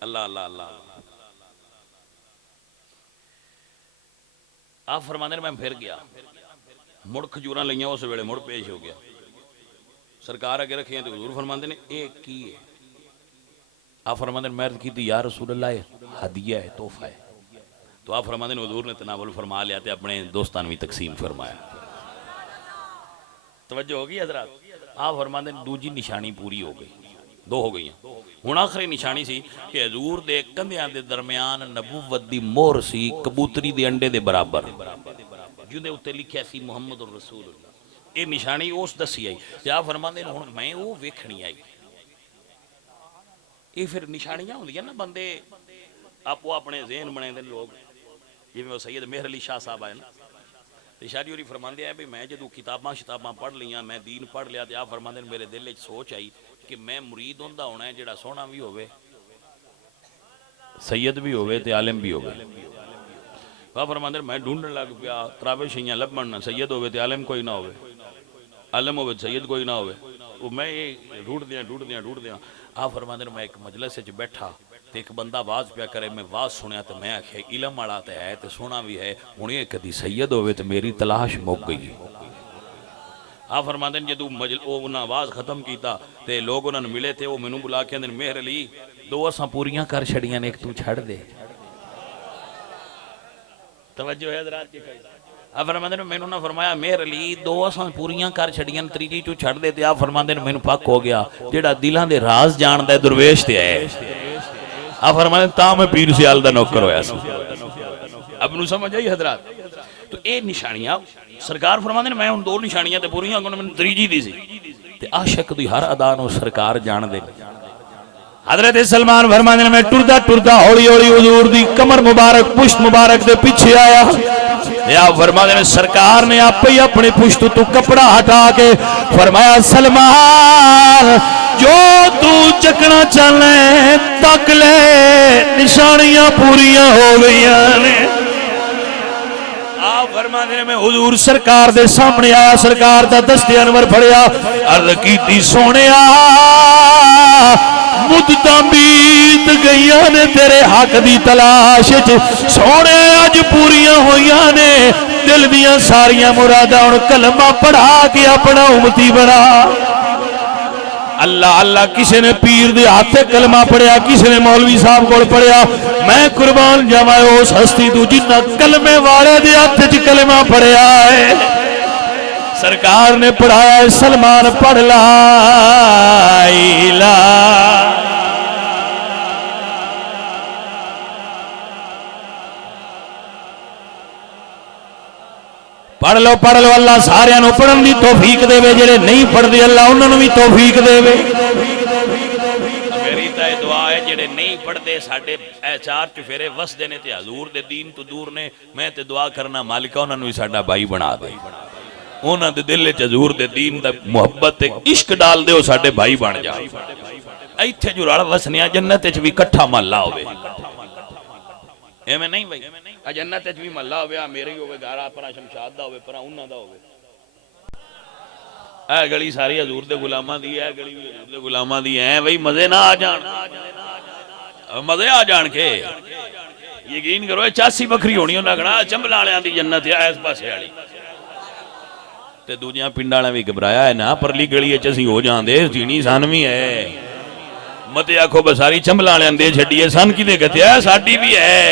अल्लाह अल्लाह अल्लाह। आप फरमाते हैं मैं फिर गया मुड़ खजूरां लईयां उस वेले मुड़ पेश हो गया। सरकार अगे रखियां तो हुजूर फरमाते ने ए की है। आप फरमाते ने मैं अर्ज की या रसूल अल्लाह हदिया है तोहफा है। तो आप फरमाते ने हुजूर ने तनावुल फरमा लिया ते अपने दोस्तां नूं भी तकसीम फरमाया। तवज्जो हो गई हजरात। आप फरमाते ने दूजी निशानी पूरी हो गई दो हो गई। हुण आखिरी निशानी सी कि हजूर दे कंधियां दे दरमियान नबूवत दी मोहर सी कबूतरी दे अंडे दे बराबर जिहदे उत्ते लिखिया सी मुहम्मद रसूलुल्लाह। ये निशानी उस दसी आई। आप फरमाते हुण मैं वो वेखनी आई। ये फिर निशानियां होंदियां ना बंदे आपो अपने ज़हन बने दे लोग जिवें वो सैयद मेहर अली शाह साहब आए ना ते शादी होरी फरमाते हैं भी मैं जो किताबां शिताबां पढ़ लियां मैं दीन पढ़ लिया तो आप फरमाते मेरे दिल च सोच आई कि मैं मुरीद होंदा होना है जिहड़ा सोहना भी होवे सैयद भी होवे ते आलिम भी होवे। आप फरमाते मैं ढूंढन लग पिया त्रावेशियां लभण ना सैयद होवे ते आलिम कोई ना होवे आलम हो सैयद कोई ना हो। मैं ये ढूंढदियां आप फरमाते मैं एक मजलिस च बैठा तो एक बंदा वाज पिया करे मैं वाज सुनिया तो मैं आख्या इलम वाला तो है तो सोना भी है हूँ ये कदी सैयद होवे तो मेरी तलाश मुक गई। आप फरमाते जो उन्हें आवाज खत्म किया तो लोग उन्होंने मिले थे वो मैनू बुला के आंदे मेहर अली दो असां पूरियां कर छड़ियां ने एक तू छड़ दे। तवज्जो है हज़रात की। आप फरमाते ने मैनू ना फरमाया मेहर अली दो असां पूरियां कर छड़ियां त्रीजी तू छड़ दे। आप फरमाते ने मैनू पक हो गया जेड़ा दिलां दे राज जानदा है दुरवेश ते है। आप फरमाते ता मैं पीर सियाल दा नौकर होया सी। अब नू समझ आई हज़रात। तो ये निशानियां सरकार फरमाते ने मैं हुण दो निशानियां ते पूरियां मैनू त्रीजी दी सी ते आशिक दी हर अदा नू सरकार जानदे। हजरत सलमान फरमाते ने मैं टुरदा टुरदा हौली हौली हुजूर दी कमर मुबारक पुश्त मुबारक दे पीछे आया। आप फरमाते ने सरकार ने आप ही अपनी पुश्त तू कपड़ा हटा के फरमाया सलमान जो तू चकना चलने तक ले निशानियां पूरियां हो गई ने। आप फरमाते ने मैं हुजूर सरकार दे सामने आया सरकार दा दस्ते अनवर फड़िया अर्ज कीती सोहणिया मुद्दतां बीत फिरदियां ने तेरे हक दी तलाश च सोने अज पूरियां होइयां ने दिल दियां सारियां मुरादां हुण कलमा पढ़ा के अपना उम्मती बना। अल्लाह अल्लाह किसी ने पीर दे हाथ कलमा पढ़िया किसी ने मौलवी साहब को पढ़िया मैं कुर्बान जावा उस हस्ती तू जिन्ना कलमे वाले दे हाथ च कलमा पढ़िया है। सरकार ने पढ़ाया है सलमान पढ़ ला पढ़ लो अल्लाह सारियां नूं पढ़न दी तौफीक देवे जेड़े नहीं पढ़दे अल्लाह उन्हां नूं भी तौफीक देवे। मेरी तो दुआ है जेड़े नहीं पढ़दे साडे चार चुफेरे वसदे ने ते हजूर दे दीन तो दूर ने मैं ते दुआ करना मालिका उन्हां नूं भी साडा भाई बना दे उन्हां दे दिल च हजूर दे दीन दा मुहब्बत ते इश्क डाल दे साडे भाई बन जा। इत्थे जो रल वसनिया जन्नत च भी इकट्ठा महल्ला होवे एवें नहीं भाई जन्नत च भी महल्ला होवे मेरे ही होवे घर अपना शमशाद दा होवे परा उन्हां दा होवे ए गली सारी हजूर दे गुलामां दी है गली भी हजूर दे गुलामां दी है भाई मजे ना आ जान मजे आ जान के यकीन करो 84 बकरी होनी उन्हां कहा चंबल वालियां दी जन्नत है इस पासे वाली ते दूजियां पिंड वालियां भी घबराया है ना परली गली च असीं हो जांदे जीनी सन भी है मते आखो बसारी चंबल वालियां दे छड्डीए सन किते गतिया साडी भी है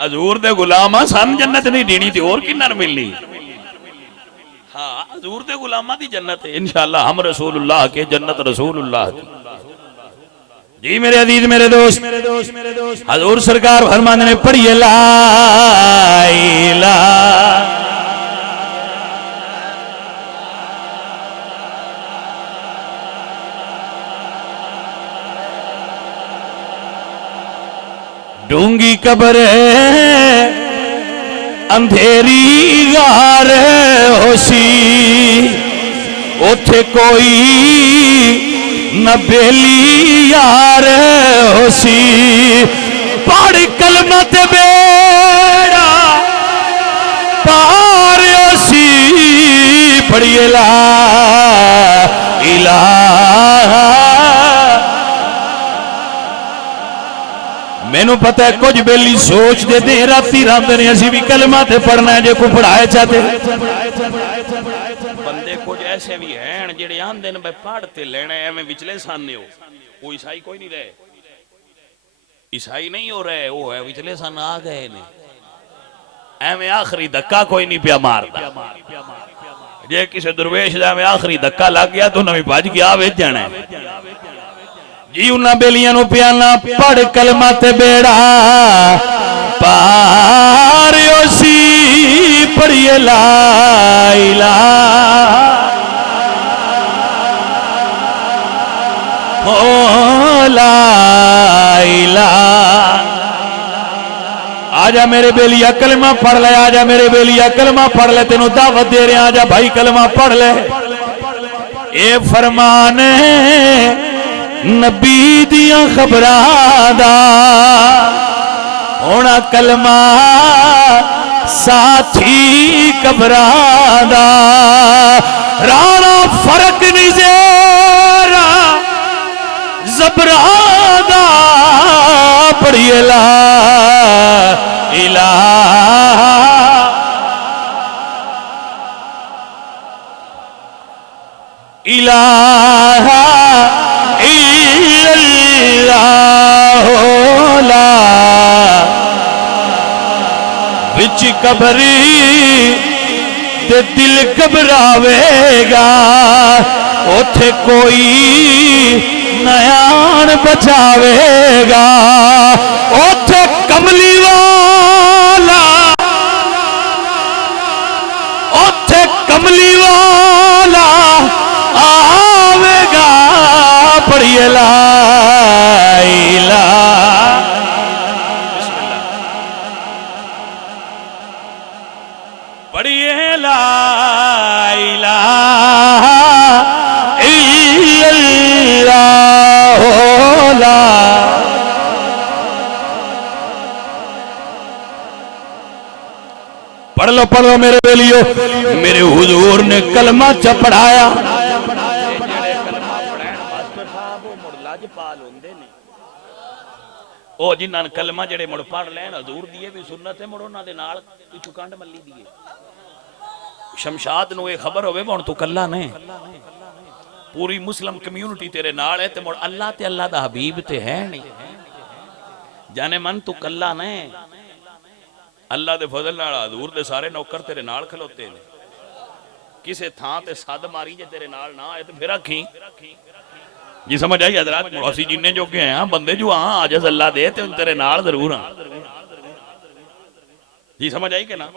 हजूर दे गुलाम सन जन्नत नहीं देनी ते और किन्ना मिलनी। हाँ हजूर दे गुलामा दी जन्नत है इंशाअल्लाह हम रसूलुल्लाह के जन्नत रसूलुल्लाह जी। मेरे अजीज मेरे दोस्त हजूर सरकार फरमाते ने पढ़िए ला इलाहा डूंगी कबर अंधेरी गार होसी उथे कोई न बेली यार होसी पढ़ कलमा ते बेड़ा पार होसी पढ़िए ला इलाहा। मैनू पता है कुछ बेली सोच देते राती रात ने असी भी कलमा ते पढ़ना है जे को पढ़ाए चाहते बंदे कुछ ऐसे भी हैं जेड़े आंदे ने भाई पढ़ते लेना है एवं विचले सामने हो वो ईसाई कोई नहीं रहे ईसाई नहीं हो रहे वो है विचले सन आ गए ने एवं आखिरी धक्का कोई नहीं पिया मारदा जे किसी दुर्वेश दा में आखिरी धक्का लग गया तो नवी भज गया वेच जाना है जी। उन्हां बेलियां नूं पियाना पढ़ कलमा ते बेड़ा पार होसी पढ़िए ला इलाहा ओ ला इलाहा। आजा मेरे बेलिया कलमा पढ़ ले आजा मेरे बेलिया कलमा पढ़ ले तेनों दावत दे रहे आजा भाई कलमा पढ़ ले। ये फरमान है नबी दियां खबरां दा होना कलमा साथी कबरां दा राणा फर्क नहीं जेरा जबरां दा पढ़िए ला इलाहा इलाहा विच कबरी ते दिल घबरावेगा उथे कोई नयान बचावेगा उथे कमली वाला उथे कमली वाला आवेगा पढ़िए ला इलाहा पढ़िए ला इलाहा इल्लल्लाह ला पढ़ लो मेरे बेलियो मेरे हुजूर ने कलमा च पढ़ाया ਉਹ ਜਿਨ੍ਹਾਂ ਨੇ ਕਲਮਾ ਜਿਹੜੇ ਮੁੜ ਪੜ ਲੈਣ ਹਜ਼ੂਰ ਦੀ ਵੀ ਸੁਨਨਤ ਹੈ ਮੁੜ ਉਹਨਾਂ ਦੇ ਨਾਲ ਪਿੱਛੋਂ ਕੰਡ ਮੱਲੀ ਦੀ ਸ਼ਮਸ਼ਾਦ ਨੂੰ ਇਹ ਖਬਰ ਹੋਵੇ ਹੁਣ ਤੂੰ ਕੱਲਾ ਨੇ पूरी मुस्लिम कम्यूनिटी तेरे नाल है ते मुड़ अल्लाह ते अल्लाह दा हबीब ते है नहीं जाने मन तू कल्ला ने अल्लाह दे फजल नाल हजूर दे सारे नौकर तेरे नाल खलोते ने किसे थां ते सद मारी जे तेरे नाल ना आए ते फिर आखी जी समझ आई हजरत मौसी जिन्ने जोगे हैं बंदे जो हां आजज अल्लाह दे ते तेरे नाल जरूर हां जी समझ आई के ना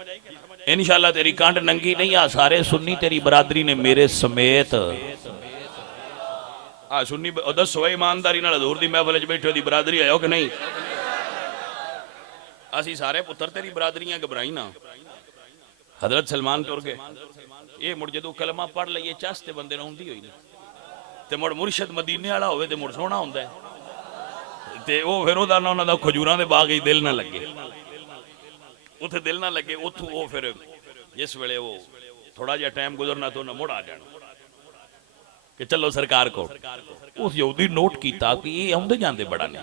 इंशाअल्लाह तेरी कांड नंगी नहीं आ सारे सुन्नी तेरी बरादरी ने मेरे समेत सुन्नी दसो ईमानदारी नाल हजूर दी महफिल च बैठे दी बरादरी आयो कि नहीं असी सारे पुत्र तेरी बरादरियां घबराई ना हजरत सलमान टुर गए ये मुड़ जदों कलमा पढ़ लईए चस ते बंदे नूं हुंदी होई ना ते मुड़ मुर्शद मदीने वाला होवे ते मुड़ सोहना हुंदा है ते ओ फिर ओदा ना उन्हां दा खजूरां दे बाग च दिल ना लगे उत्थे दिल ना लगे उत्थों ओ फिर जिस वेले वो थोड़ा जिहा टाइम गुजरना तो उन्हां मुड़ आ जाना कि चलो सरकार को उस यहूदी नोट किया कि ये आउंदे जांदे बड़ा ने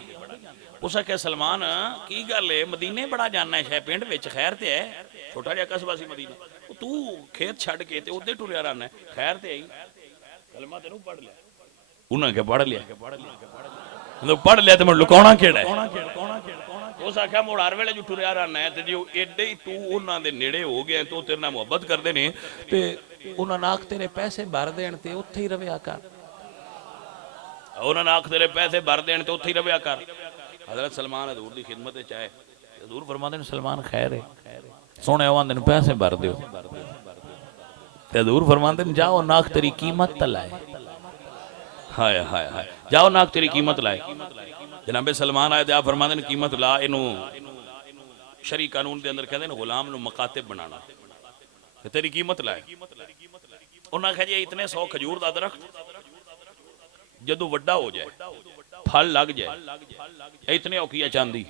उस आख्या सलमान की गल है मदीने बड़ा जाना है शायद पिंड विच खैर ते है छोटा जिहा कस्बा सी मदीना तू खेत छड़ के ते उधर टुरिया रहना है खैर ते आई कलमा तेनू पढ़ लिया उन्हां के पढ़ लिया मतलब पढ़ लिया ते मैं लुकाउणा केड़ा है उस आख्या मुड़ हर वेले जो टुरिया रहना है ते जो एडे ही तू उन्हां दे नेड़े हो गया तो तेरे नाल मुहब्बत करदे ने ते उन्हां नाख तेरे पैसे भर देण ते उत्थे ही रविया कर उन्हां नाख तेरे पैसे भर देण ते उत्थे ही रविया कर हजरत सलमान हजूर दी खिदमत विच आए हजूर फरमांदे ने सलमान खैर है सोने आंदे ने पैसे भर दियो ते हजूर फरमांदे ने जाओ नाख तेरी कीमत तलाए हाय हाय हाय जाओ नाख तेरी कीमत लाए जनाबे सलमान आए आप फरमाते ने कीमत ला इनू शरी कानून के अंदर कहते हैं गुलाम नु मकातिब बनाना तेरी कीमत लाए उन्हें कहा जी इतने 100 खजूर का दरख्त जदों वड्डा हो जाए फल लग जाए इतने औखी चांदी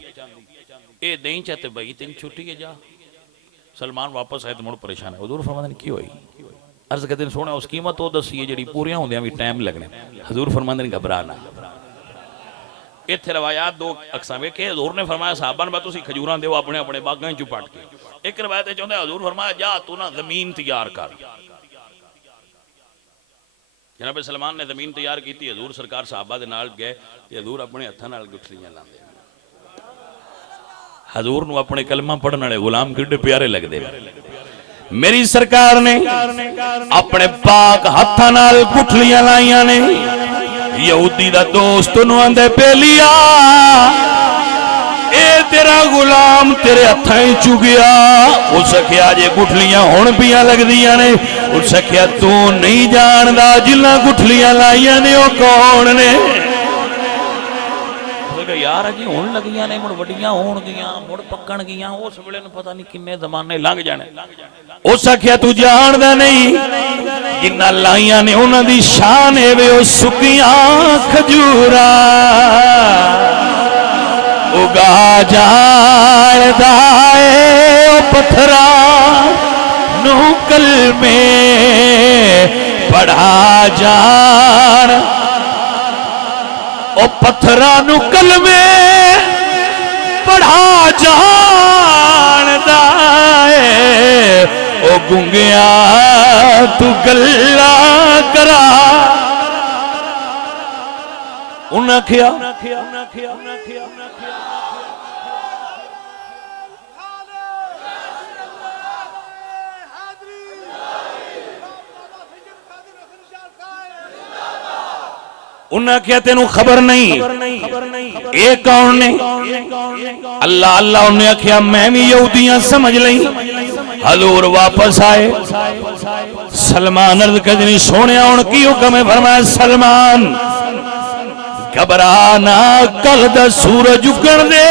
ये दही चाहते भाई तेन छुट्टी है जा सलमान वापस आए तो मुड़ परेशान है हजूर फरमाते की हुई अर्ज कहते हैं सोने उस कीमत वो दसी है जी पूरी होंदियां भी टाइम लगने हजूर फरमाते ने घबरा ना इत्थे रवायात दो अकसाम के हजूर ने फरमाया साहबा ने तुसीं खजूरां दिओ अपने अपने बागां चों पट के एक रवायत चाहुंदा हजूर फरमाया जा तू ना जमीन तैयार कर जनाब सलमान ने जमीन तैयार की हजूर सरकार साहबा दे नाल गए ते हजूर अपने हत्थां नाल गुठलियां लांदे हजूर नूं अपने कलमा पढ़न वाले गुलाम किड्डे प्यारे लगदे मेरी सरकार ने अपने पाक हत्थां नाल गुठलियां लाइयां ने यहूदी दा दोस्त नूं आंदे पेलिया ए तेरा गुलाम तेरे हत्थां ही चुगिया उस आख्या जे गुठलियां हुण पियां लगदियां ने उस आख्या तू नहीं जानदा जिन्हां गुठलियां लाइयां ने ओ कौन ने यार अजी हुण लगियां ने मुड़ वड्डियां होणगियां मुड़ पक्कण गियां उस वेले नूं पता नहीं किन्ने जमाने लंघ जाने उस आख्या तू जानदा नहीं जिन्ना लाइयां ने उन्हां दी शान है वे ओ सुकियां खजूरा उगा जानदा है ओ पत्थरा नू कलमे पढ़ा जान ओ पत्थरा नू कलमे पढ़ा जानदा है ओ गुंगिया तू गल्ला करा उन्हें खिया उन्हें क्या तेनू खबर नहीं ये कौन ने अल्लाह अल्लाह उन्हें आख्या मैं भी यहूदियां समझ ली हजूर वापस आए सलमान अर्ज कदनी सोने हुण की हुक्म है फरमाया सलमान घबरा ना कल दा सूरज उगण दे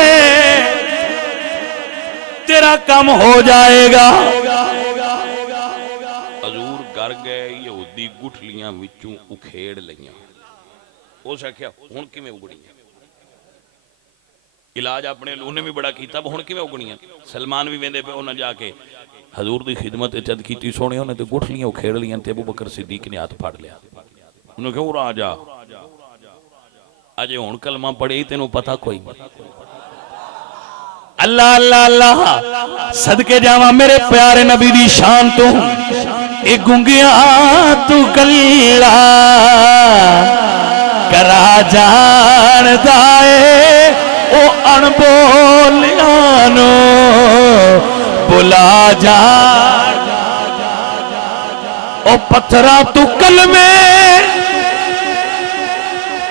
तेरा काम हो जाएगा हजूर घर गए यहूदी गुठलियां विचों उखेड़ लईयां उस आख्या हुण किवें उगड़ियां इलाज अपने उन्हें भी बड़ा किया हुण किवें उगड़ियां सलमान भी वेंदे पे उन्हें जाके हजूर की खिदमत जद की सोने उन्हें तो गुठलियां उखेड़ लियां ते अबू बकर सिद्दीक ने हाथ फड़ लिया उन्हें कहा राजा अजे हुण कलमा पढ़े तेनों पता कोई अल्लाह अल्लाह अल्लाह सदके जावा मेरे प्यारे नबी दी शान तो ए गुंगिया तू कल्ला करा जानदा ए ओ अनबोलिया नो बुला जान ओ पत्थरा तू कलमे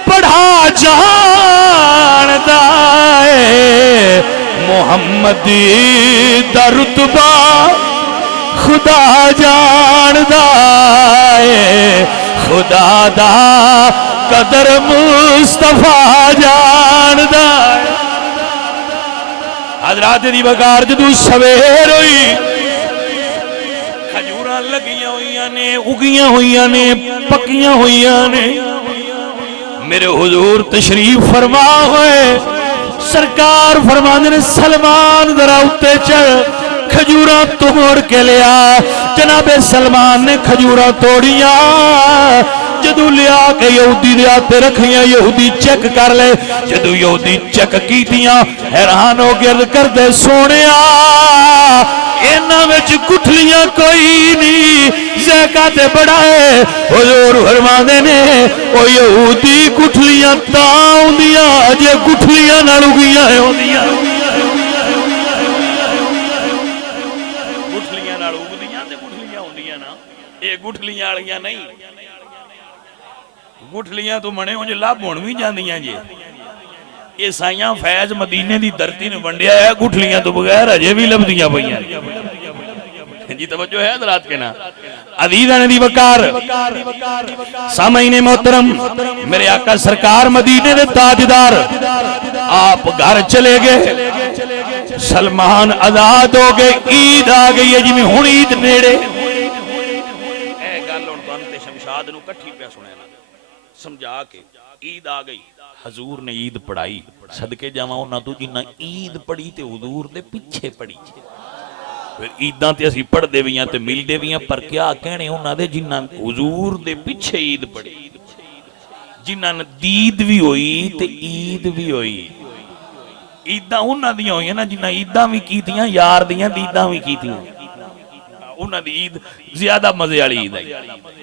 पढ़ा जानदा ए मुहम्मदी दा रुतबा खुदा जानदा है खुदा दा कदर मुस्तफा जानदा है। हजरात दी बकार जदू सवेर हुई खजूरां लगियां हुई ने उगियां हुई ने पक्कियां हुई ने मेरे हुजूर तशरीफ फरमा हुए सरकार फरमांदे ने सलमान जरा उत्ते चढ़ खजूरा तोड़ के लिया। जनाबे सलमान ने खजूरा तोड़िया जदू लिया के यहूदी दे हाथे रखिया यहूदी चेक कर ले जदू यहूदी चेक कीतियां हैरान हो गिरद करदे सोनिया इन्हां विच गुठलियां कोई नहीं ज़ायका ते बड़ा है। हुजूर फरमांदे ने ओ यहूदी गुठलियां तां हुंदियां जे गुठलियां नाल उगियां होंदियां गुठलियां नाल उगदियां ते गुठलियां होंदियां ना ये गुठलियां वालियां नहीं गुठलियां तो मने उंज लाभ हुण भी जांदियां जे ये साइयां फैज मदीने दी धरती ने वंडिया है गुठलियां तो बगैर अजे भी लभदियां पईयां जी तवज्जो है हज़रात के ना अज़ीज़ान दी वकार सामईने मोहतरम मेरे आका सरकार मदीने दे ताजदार आप घर चले गए सलमान आजाद हो गए ईद आ गई है जिवें हुण ईद नेड़े ए गल हुण तुहानू ते शमशाद नू इकट्ठी पिया सुणिया समझा के ईद आ गई हजूर ने ईद पढ़ाई सदके जावां उन्हां तों जिन्ना ईद पढ़ी ते हुजूर दे पिछे पढ़ी फिर ईदां ते असीं पढ़दे भी हां ते मिलदे भी हां पर क्या कहने उन्हां दे जिन्ना हुजूर दे पिछे ईद पढ़ी जिन्हां ने दीद भी होई ते ईद भी होई ईदां उन्हां दियां होईयां ना जिन्हां ईदां भी कीतियां यार दियां दीदां भी कीतियां उन्हां दी ईद ज्यादा मजे वाली ईद आई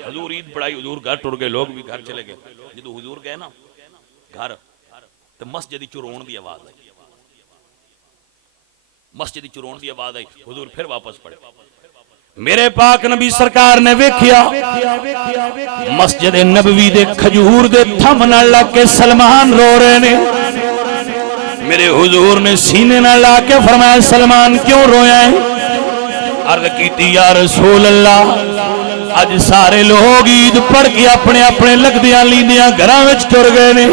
हुजूर ईद पढ़ाई हुजूर घर टुर गए लोग भी घर चले गए जदों हुजूर गए ना घर ते मस्जिद च रोण दी आवाज आई मस्जिद च रोण दी आवाज आई हुजूर फिर वापस पड़े मेरे पाक नबी सरकार ने वेखिया मस्जिद नबवी दे खजूर दे थम नाल ला के सलमान रो रहे ने मेरे हुजूर ने सीने नाल ला के फरमाया सलमान क्यों रोया है अर्ज कीती या रसूल अल्लाह अज सारे लोग ईद पढ़ के अपने अपने लगदियां लींदियां घरां विच टुर गए ने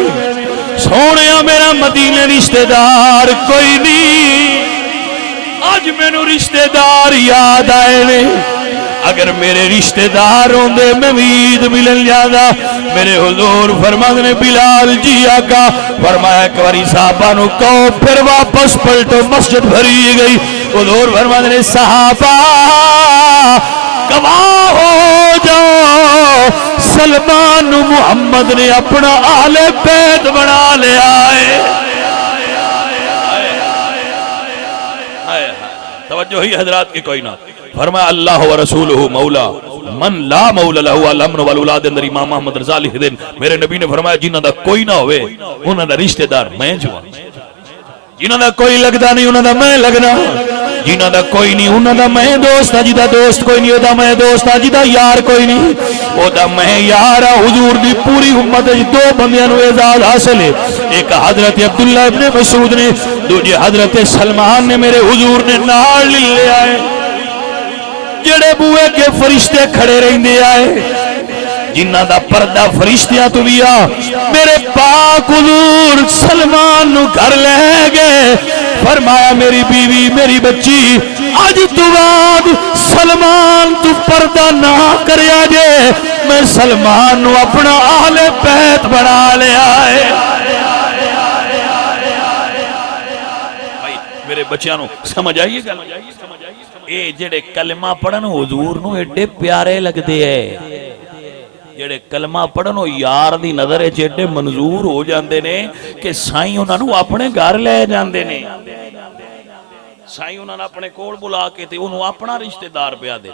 सोहणिया मेरा मदीने रिश्तेदार कोई नहीं आज मैनू रिश्तेदार याद आए ने अगर मेरे रिश्तेदार होंदे मैं ईद मिलन जादा मेरे हुजूर फरमाते ने बिलाल जी आका फरमाया एक बारी साहबा नू कहो फिर वापस पलटो मस्जिद भरी गई हुजूर फरमाते ने सहाबा गवाह हो जाओ सलमान नू मुहम्मद ने अपना आले बैत बना लिया है तवज्जो ही हजरात की कोई ना फरमाया अल्लाह व रसूलुहु मौला मन ला मौला लहु अल अमन वल औलाद अंदर इमाम मोहम्मद रज़ा लिखदे मेरे नबी ने फरमाया जिन्हां दा कोई ना होवे उन्हां दा रिश्तेदार मैं जुआ जिन्हां दा कोई लगदा नहीं उन्हां दा मैं लगना जिन्हां दा कोई नहीं उन्हां दा मैं दोस्त आ जिदा दोस्त कोई नहीं ओदा मैं दोस्त आ जिदा यार कोई नहीं ओदा मैं यार आ हुजूर दी पूरी उम्मत विच दो बंदियां नूं एजाज हासिल है एक हजरत अब्दुल्ला इब्ने मसूद ने दूजे हजरत सलमान ने मेरे हुजूर ने नाल लिया है जेड़े बूए के फरिश्ते खड़े रहिंदे आए जिन्हां दा पर्दा फरिश्तियां तो भी आ मेरे पाक हुजूर सलमान नूं घर ले गए फरमाया मेरी बीवी मेरी बच्ची अज तू बाद सलमान तू पर्दा ना करया जे मैं सलमान नूं अपना आहले बैत बना लिया है भाई मेरे बच्चों नूं समझ आई गल ए जेड़े कलमा पढ़न हुजूर नूं एडे प्यारे लगदे है जेड़े कलमा पढ़न ओ यार दी नजर च एडे मंजूर हो जांदे ने कि साईं उन्हां नूं अपने घर ले जांदे ने साईं उन्होंने अपने कोल बुला के ते उन्होंने अपना रिश्तेदार पिया दे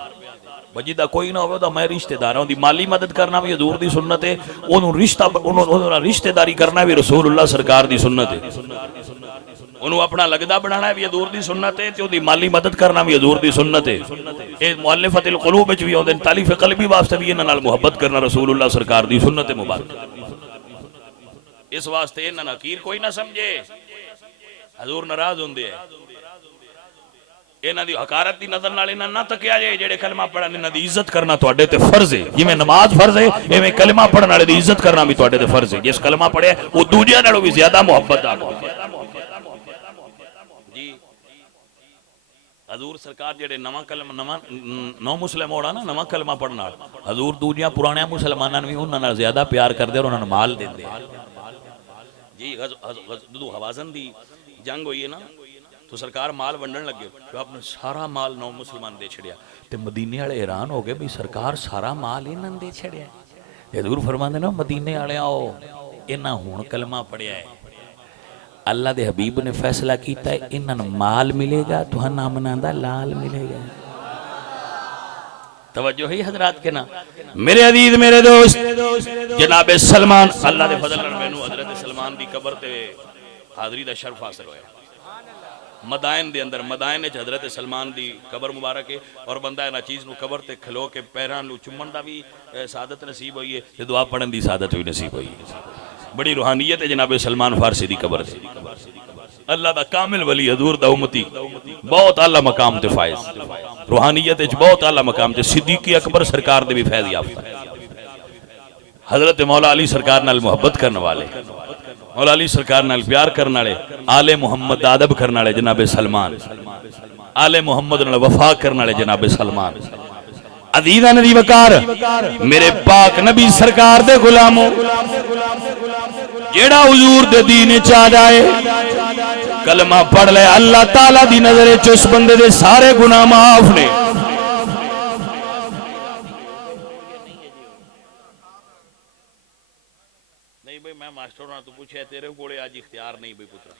बजी दा कोई ना हो मैं रिश्तेदार हाँ माली मदद करना भी हजूर दी सुन्नत है उन्होंने रिश्तेदारी करना भी रसूलुल्लाह सरकार दी सुन्नत है उन्होंने अपना लगदा बनाना भी हजूर दी सुन्नत है ते उदी माली मदद करना भी हजूर दी सुन्नत है ये मुअल्लिफतुल क़ुलूब विच भी आउंदे तालीफ क़ल्बी वास्ते भी इन्हां नाल मुहब्बत करना रसूलुल्लाह सरकार दी सुन्नत मुबारक इस वास्ते इन्हां नकीर कोई ना समझे हजूर नाराज होंदे है इन्हां दी हकारत दी नजर नाल इन्हां ना तकिया जे जेड़े कलमा पढ़न इन्हां दी इज्जत करना तुहाडे ते फर्ज है जिवें नमाज फर्ज है एवें कलमा पढ़न वाले दी इज्जत करना भी तुहाडे ते फर्ज है जिस कलमा पढ़े वो दूजियां नालों भी ज्यादा मुहब्बत दा जी हजूर सरकार जेड़े नवा कलमा नौ मुस्लिम होड़ा ना नवा कलमा पढ़न वाल हजूर दूजियां पुराने मुसलमानां नूं भी उन्हां नाल ज्यादा प्यार करदे और उन्हां नूं माल देंदे जी जदों हवाज़न दी जंग हुई है ना तो सरकार माल वंडन लगे तो आपने सारा माल नौ मुसलमान दे छड़िया ते मदीने वाले हैरान हो गए भी सरकार सारा माल इन्हां दे छड़िया हजूर फरमांदे ना मदीने वाले आओ इन्हां हुण कलमा पढ़िया है अल्लाह दे हबीब ने फैसला किया है इन्हां नूं माल मिलेगा तुहां अमना दा लाल मिलेगा तवज्जो है हजरात के ना मेरे अजीज मेरे दोस्त जनाब सलमान अल्लाह दे फजल नाल मैनू हजरत सलमान दी कब्र ते हाज़री दा शर्फ हासिल होया मदाइन दे अंदर मदाइन च हजरत सलमान दी कब्र मुबारक है और बंदा इन्हां चीज़ नूं कब्र ते खलो के पैरां नूं चुम्मण दा भी सादत नसीब हुई है ते दुआ पढ़न दी सादत भी नसीब हुई है बड़ी रूहानियत है जनाब सलमान फारसी दी कब्र से अल्लाह दा कामिल वली हजूर दा उम्मती बहुत आला मकाम ते फाइज रूहानियत विच बहुत आला मकाम ते सिद्दीक़ अकबर सरकार दे भी फैज़ याफ्ता हजरत मौला अली सरकार नाल मुहब्बत करने वाले मौला अली सरकार नाल प्यार करने वाले आले मुहम्मद दा अदब करने वाले जनाब सलमान आले मुहम्मद नाल वफा करने वाले जनाब सलमान अजीज़ान दी वकार मेरे पाक नबी सरकार दे गुलामों जेड़ा हुजूर दे दीन च आ जाए कलमा पढ़ ले अल्लाह ताला दी नजर च उस बंदे दे सारे गुनाह माफ ने नहीं भाई मैं मास्टर ना तू पूछे तेरे कोले आज इख्तियार नहीं भाई पुत्रा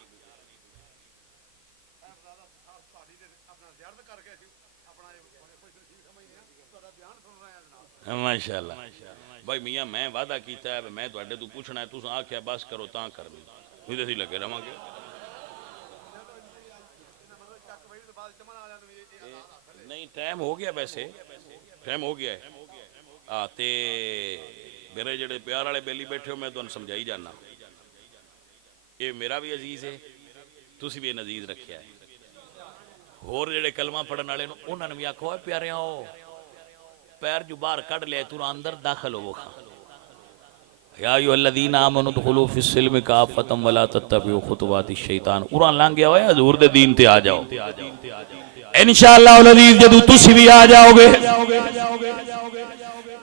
माशाअल्लाह भाई मियां मैं वादा किया है मैं तुहाडे तू पूछना है तुस आख्या बस करो तां करनी नहीं तो लगे रवांगे नहीं टाइम हो गया वैसे टाइम हो गया है ते मेरे जेड़े प्यार वाले बेली बैठे हो मैं तुहानू समझाई जाना ये मेरा भी अजीज है तुसी भी अजीज रखिया है होर जेड़े कलमा पढ़न वाले उन्होंने भी आखो प्यारे आओ पैर जो बाहर कड़ लिया तू अंदर दाखिल हो खा या अय्युहल्लज़ीना आमनू दुखुलू फिस्सिल्मि काफ़तम वला तत्तबिउ खुतुवाति शैतान कुरान लंघ गया होया हजूर दे दीन ते आ जाओ इंशाअल्लाह अल अज़ीज़ जदों तुसी भी आ जाओगे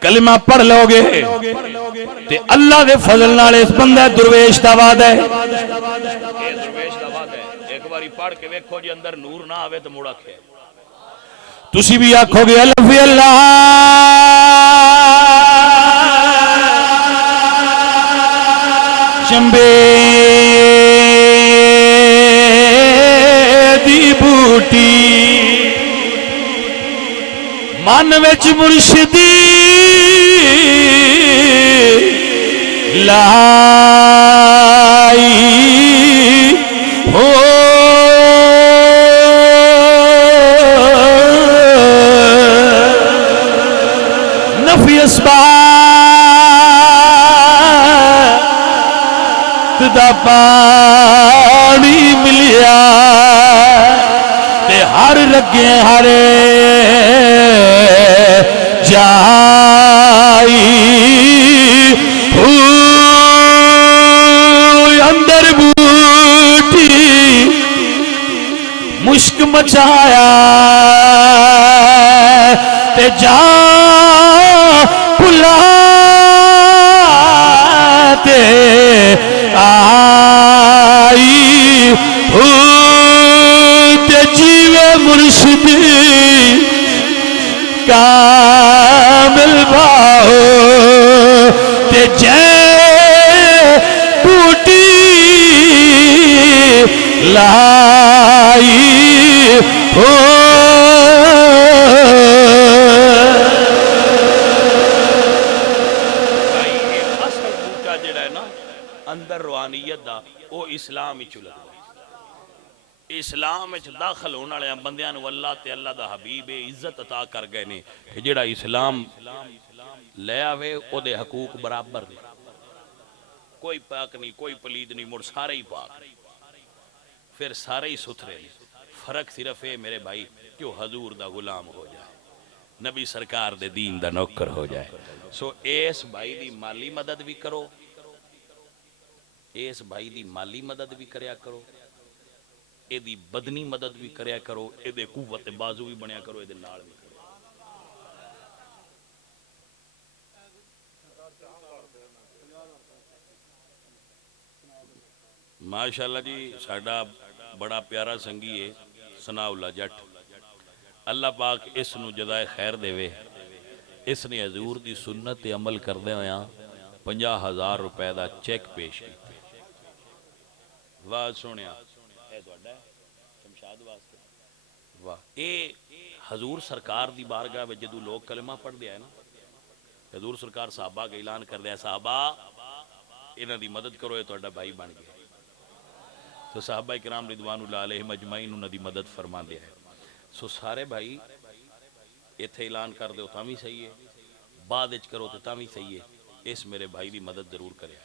कलमा पढ़ लोगे ते अल्लाह दे फजल नाल इस बंदा दुरवेश दा वादा है दुरवेश दा वादा है एक बारी पढ़ के वेखो जी अंदर नूर ना आवे तो मुड़ा खे तुसी भी आखोगे अल्लाह अल्लाह चंबे दी बूटी मन विच मुर्शिदी लाई हो दा पानी मिलिया ते हर रगे हरे जाई अंदर बूटी मुश्क मचाया ते जा भुला ते आई ते जीवे मुर्शिद कामिल भाओ ते जय बूटी लाई ओ भाई ये असल बूटा जिहड़ा है ना अंदर रूहानियत दा वो इस्लाम विच लगदा इस्लाम विच दाखल होने वाले बंदियां नूं अल्लाह ते अल्लाह दा हबीब इज्जत अता कर गए ने कि जिहड़ा इस्लाम ले आवे ओदे हकूक बराबर ने कोई पाक नहीं कोई पलीद नहीं मुड़ सारे ही पाक फिर सारे ही सुथरे ने फर्क सिर्फ है मेरे भाई कि हजूर दा गुलाम हो जाए नबी सरकार दे दीन दा नौकर हो जाए सो इस भाई दी माली मदद भी करो इस भाई दी माली मदद भी करया करो एदी बदनी मदद भी करया करो एदे कुव्वत बाजू भी बनया करो एदे नाल भी करो माशाअल्लाह जी साडा बड़ा प्यारा संगी है सनाउल्ला जट अल्लाह पाक इस नूं जज़ाए खैर देवे इसने हजूर दी सुन्नत ते अमल करदे होया 50,000 रुपए दा चेक पेश किया वाह सुनिया वाह ये हजूर सरकार दी बारगाह में जदों लोग कलमा पढ़ते हैं ना हजूर सरकार साहबा का ऐलान कर दिया साहबा इन्हां दी मदद करो ये तुहाडा भाई बन गया तो साहबा किराम रिदवानुल्लाह अलैहिम अजमाइन उन्हां दी मदद फरमांदे है सो सारे भाई इत्थे ऐलान कर दो तां भी सही है बाद विच करो तो तां भी सही है इस मेरे भाई दी मदद जरूर करे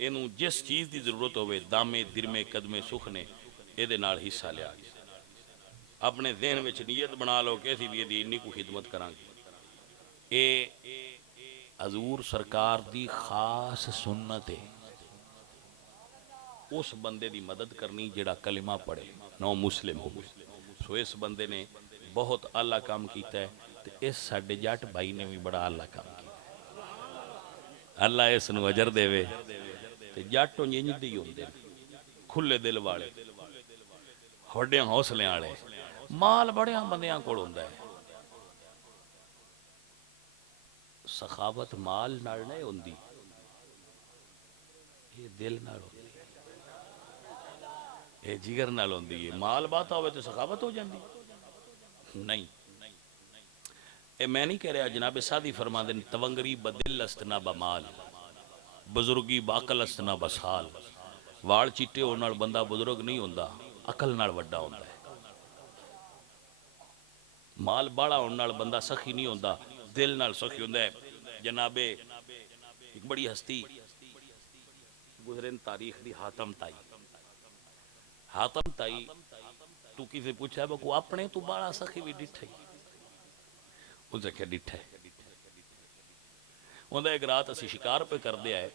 इनू जिस चीज़ की जरूरत होवे दामे दिरमे कदमे सुख ने ये नाल हिस्सा लिया अपने जहन में नीयत बना लो कि असीं भी इहदी इन्नी को खिदमत करांगे ये हजूर सरकार दी खास सुन्नत है उस बंदे दी मदद करनी जिहड़ा कलिमा पढ़े नौ मुस्लिम हो सो इस बंदे ने बहुत आला काम किया है ते इस साडे जट भाई ने भी बड़ा आला काम किया अल्लाह इस नूं अजर देवे ते जट इंज दे ही होंदे खुले दिल वाले वड्डे हौसले वाले माल बड़े बंदियां कोल हुंदा है सखावत माल नाल नहीं होंदी ये दिल नाल होंदी ये जिगर नाल होंदी है माल बात होवे तो सखावत हो जाती नहीं ये मैं नहीं कह रहा जनाब सादी फरमाते हैं तवंगरी बदिल अस्तना बमाल बुजुर्गी बाकल अस्तना बसाल वाल चिट्टे होने नाल बंदा बुजुर्ग नहीं होंदा अकल नाल वड्डा होंदा है माल बाड़ा होने नाल बंदा सखी नहीं होंदा दिल नाल सखी होंदा है जनाबे एक बड़ी हस्ती गुजरे तारीख दी हातम ताई तू किसे पूछा बको अपने तू बाड़ा सखी भी डिठा ही उसे क्या डिठा है उन्हें एक रात असी शिकार पे करते आए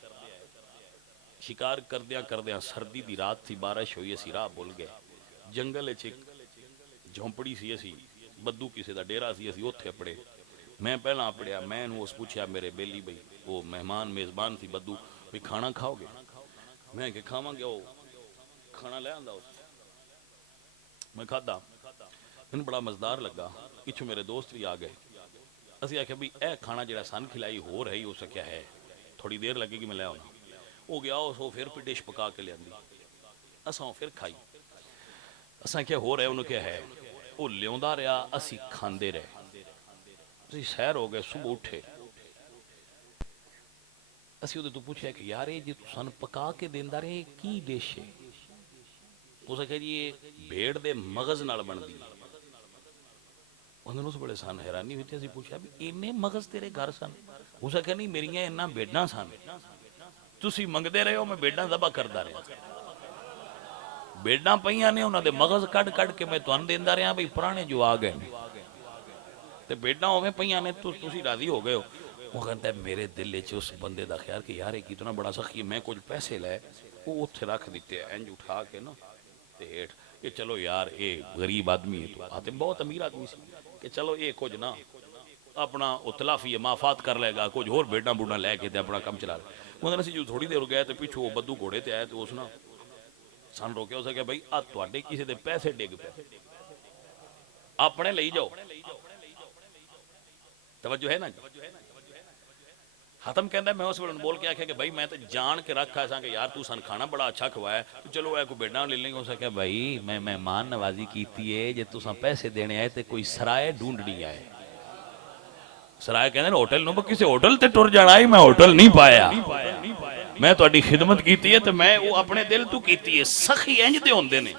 शिकार करद्या सर्दी दी रात थी बारिश हुई असी राह भुल गए जंगल एक झोंपड़ी सी असी बद्दू किसी का डेरा सी असी उत्थे अपड़े मैं पहला अपड़िया मैं उस पूछया मेरे बेली बई वो मेहमान मेजबान सी बद्दू भी खाना खाओगे मैं कि खावांगे वो खाना ले आंदा मैं खादा मैनू बड़ा मजेदार लगा पिछू मेरे दोस्त भी आ गए असी आख्या भी यह खाना जो सन खिलाई हो रही हो सकिया है थोड़ी देर लगेगी मैं ले आना वो गया उस फिर डिश पका के लिया असा फिर खाई असा क्या हो रहा उन्होंने क्या है वो लिया रहा असी खाते रहे असी सैर हो गए सुबह उठे असी तो पूछा कि यार ये तू सन पका के देंदा रहे की डिश है उस आख्या जी ये भेड़ दे मगज नाल बनदी उन्होंने उस बड़े सन हैरानी हुई थी पूछा भी इन्ने मगज तेरे घर सन उस आख्या नहीं मेरिया इन्ना भेडां सन तुसी मंगते रहे हो मैं भेडां दबा करता रहा भेडां पईयां ने उन्होंने मगज कड़ कड़ के मैं तुहानू देंदा रहा भाई पुराने जो आ गए ते भेडां उवें पईयां ने तुसी राजी हो गए हो वो कहता है मेरे दिल च उस बंदे का ख्याल कि यार कितना बड़ा सखी मैं कुछ पैसे लै वो उत्थे रख दिते इंज उठा के ना ते हेठ कि चलो यार ये गरीब आदमी है तो आते बहुत अमीर आदमी सी कि चलो ये कुछ ना अपना उतलाफी माफात कर लेगा कुछ होर भेडां बूडां लैके अपना काम चला ले उन्होंने जो थोड़ी देर गए तो पिछू वो बद्दू घोड़े ते आए तो उस ना सन रोके उस भाई आ तुहाडे किसी दे पैसे डिग पे अपने ले जाओ तवज्जो है ना हतम कहता मैं उस वेले बोल के आख्या कि भाई मैं तो जान के रखा सा कि यार तू सन खाना बड़ा अच्छा खवाया, चलो ए कोई बेड़ा ले लेंगे। उसने कहा भाई मैं मेहमान नवाजी की है, जे तुसा पैसे देने आए तो कोई सराय ढूंढनी आए। सराय कहते होटल नो किसी होटल ते टुर जाना ही, मैं होटल नहीं पाया, मैं तुहाडी खिदमत की है तो मैं वो अपने दिल तू की है। सखी इंज दे होंदे ने।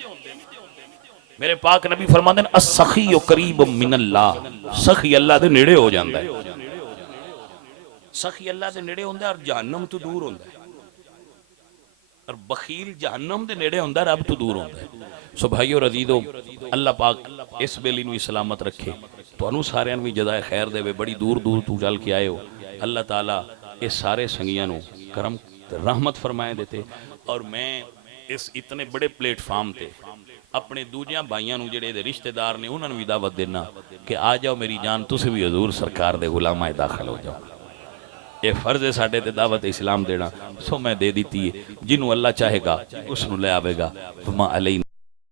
मेरे पाक नबी फरमाते हैं असखी करीब मिनल्लाह, सखी अल्लाह दे नेड़े हो जाता है। सखी अल्लाह दे नेड़े होंदा और जहन्नम तो दूर होंदा है, और बखील जहन्नम दे नेड़े होंदा, रब तो दूर होंदा है। सो भाइयों रजीदो, अल्लाह पाक इस बेली नूं सलामत रखे, तुहानू सारियां नूं जज़ाए खैर देवे। बड़ी दूर दूर तू चल के आए हो, अल्लाह ताला इस सारे संगियां नूं करम रहमत फरमाए देते। और मैं इस इतने बड़े प्लेटफार्म ते अपने दूजिया भाइयों नूं जिहड़े रिश्तेदार ने उन्होंने भी दावत देना कि आ जाओ मेरी जान, तुसीं भी हजूर सरकार दे गुलामां दाखिल हो जाओ। ये फर्ज है साडे ते दावत इस्लाम देना। सो मैं दे दी है, जिन्हों अल्लाह चाहेगा उसनूं ले आवेगा। वमा अलैना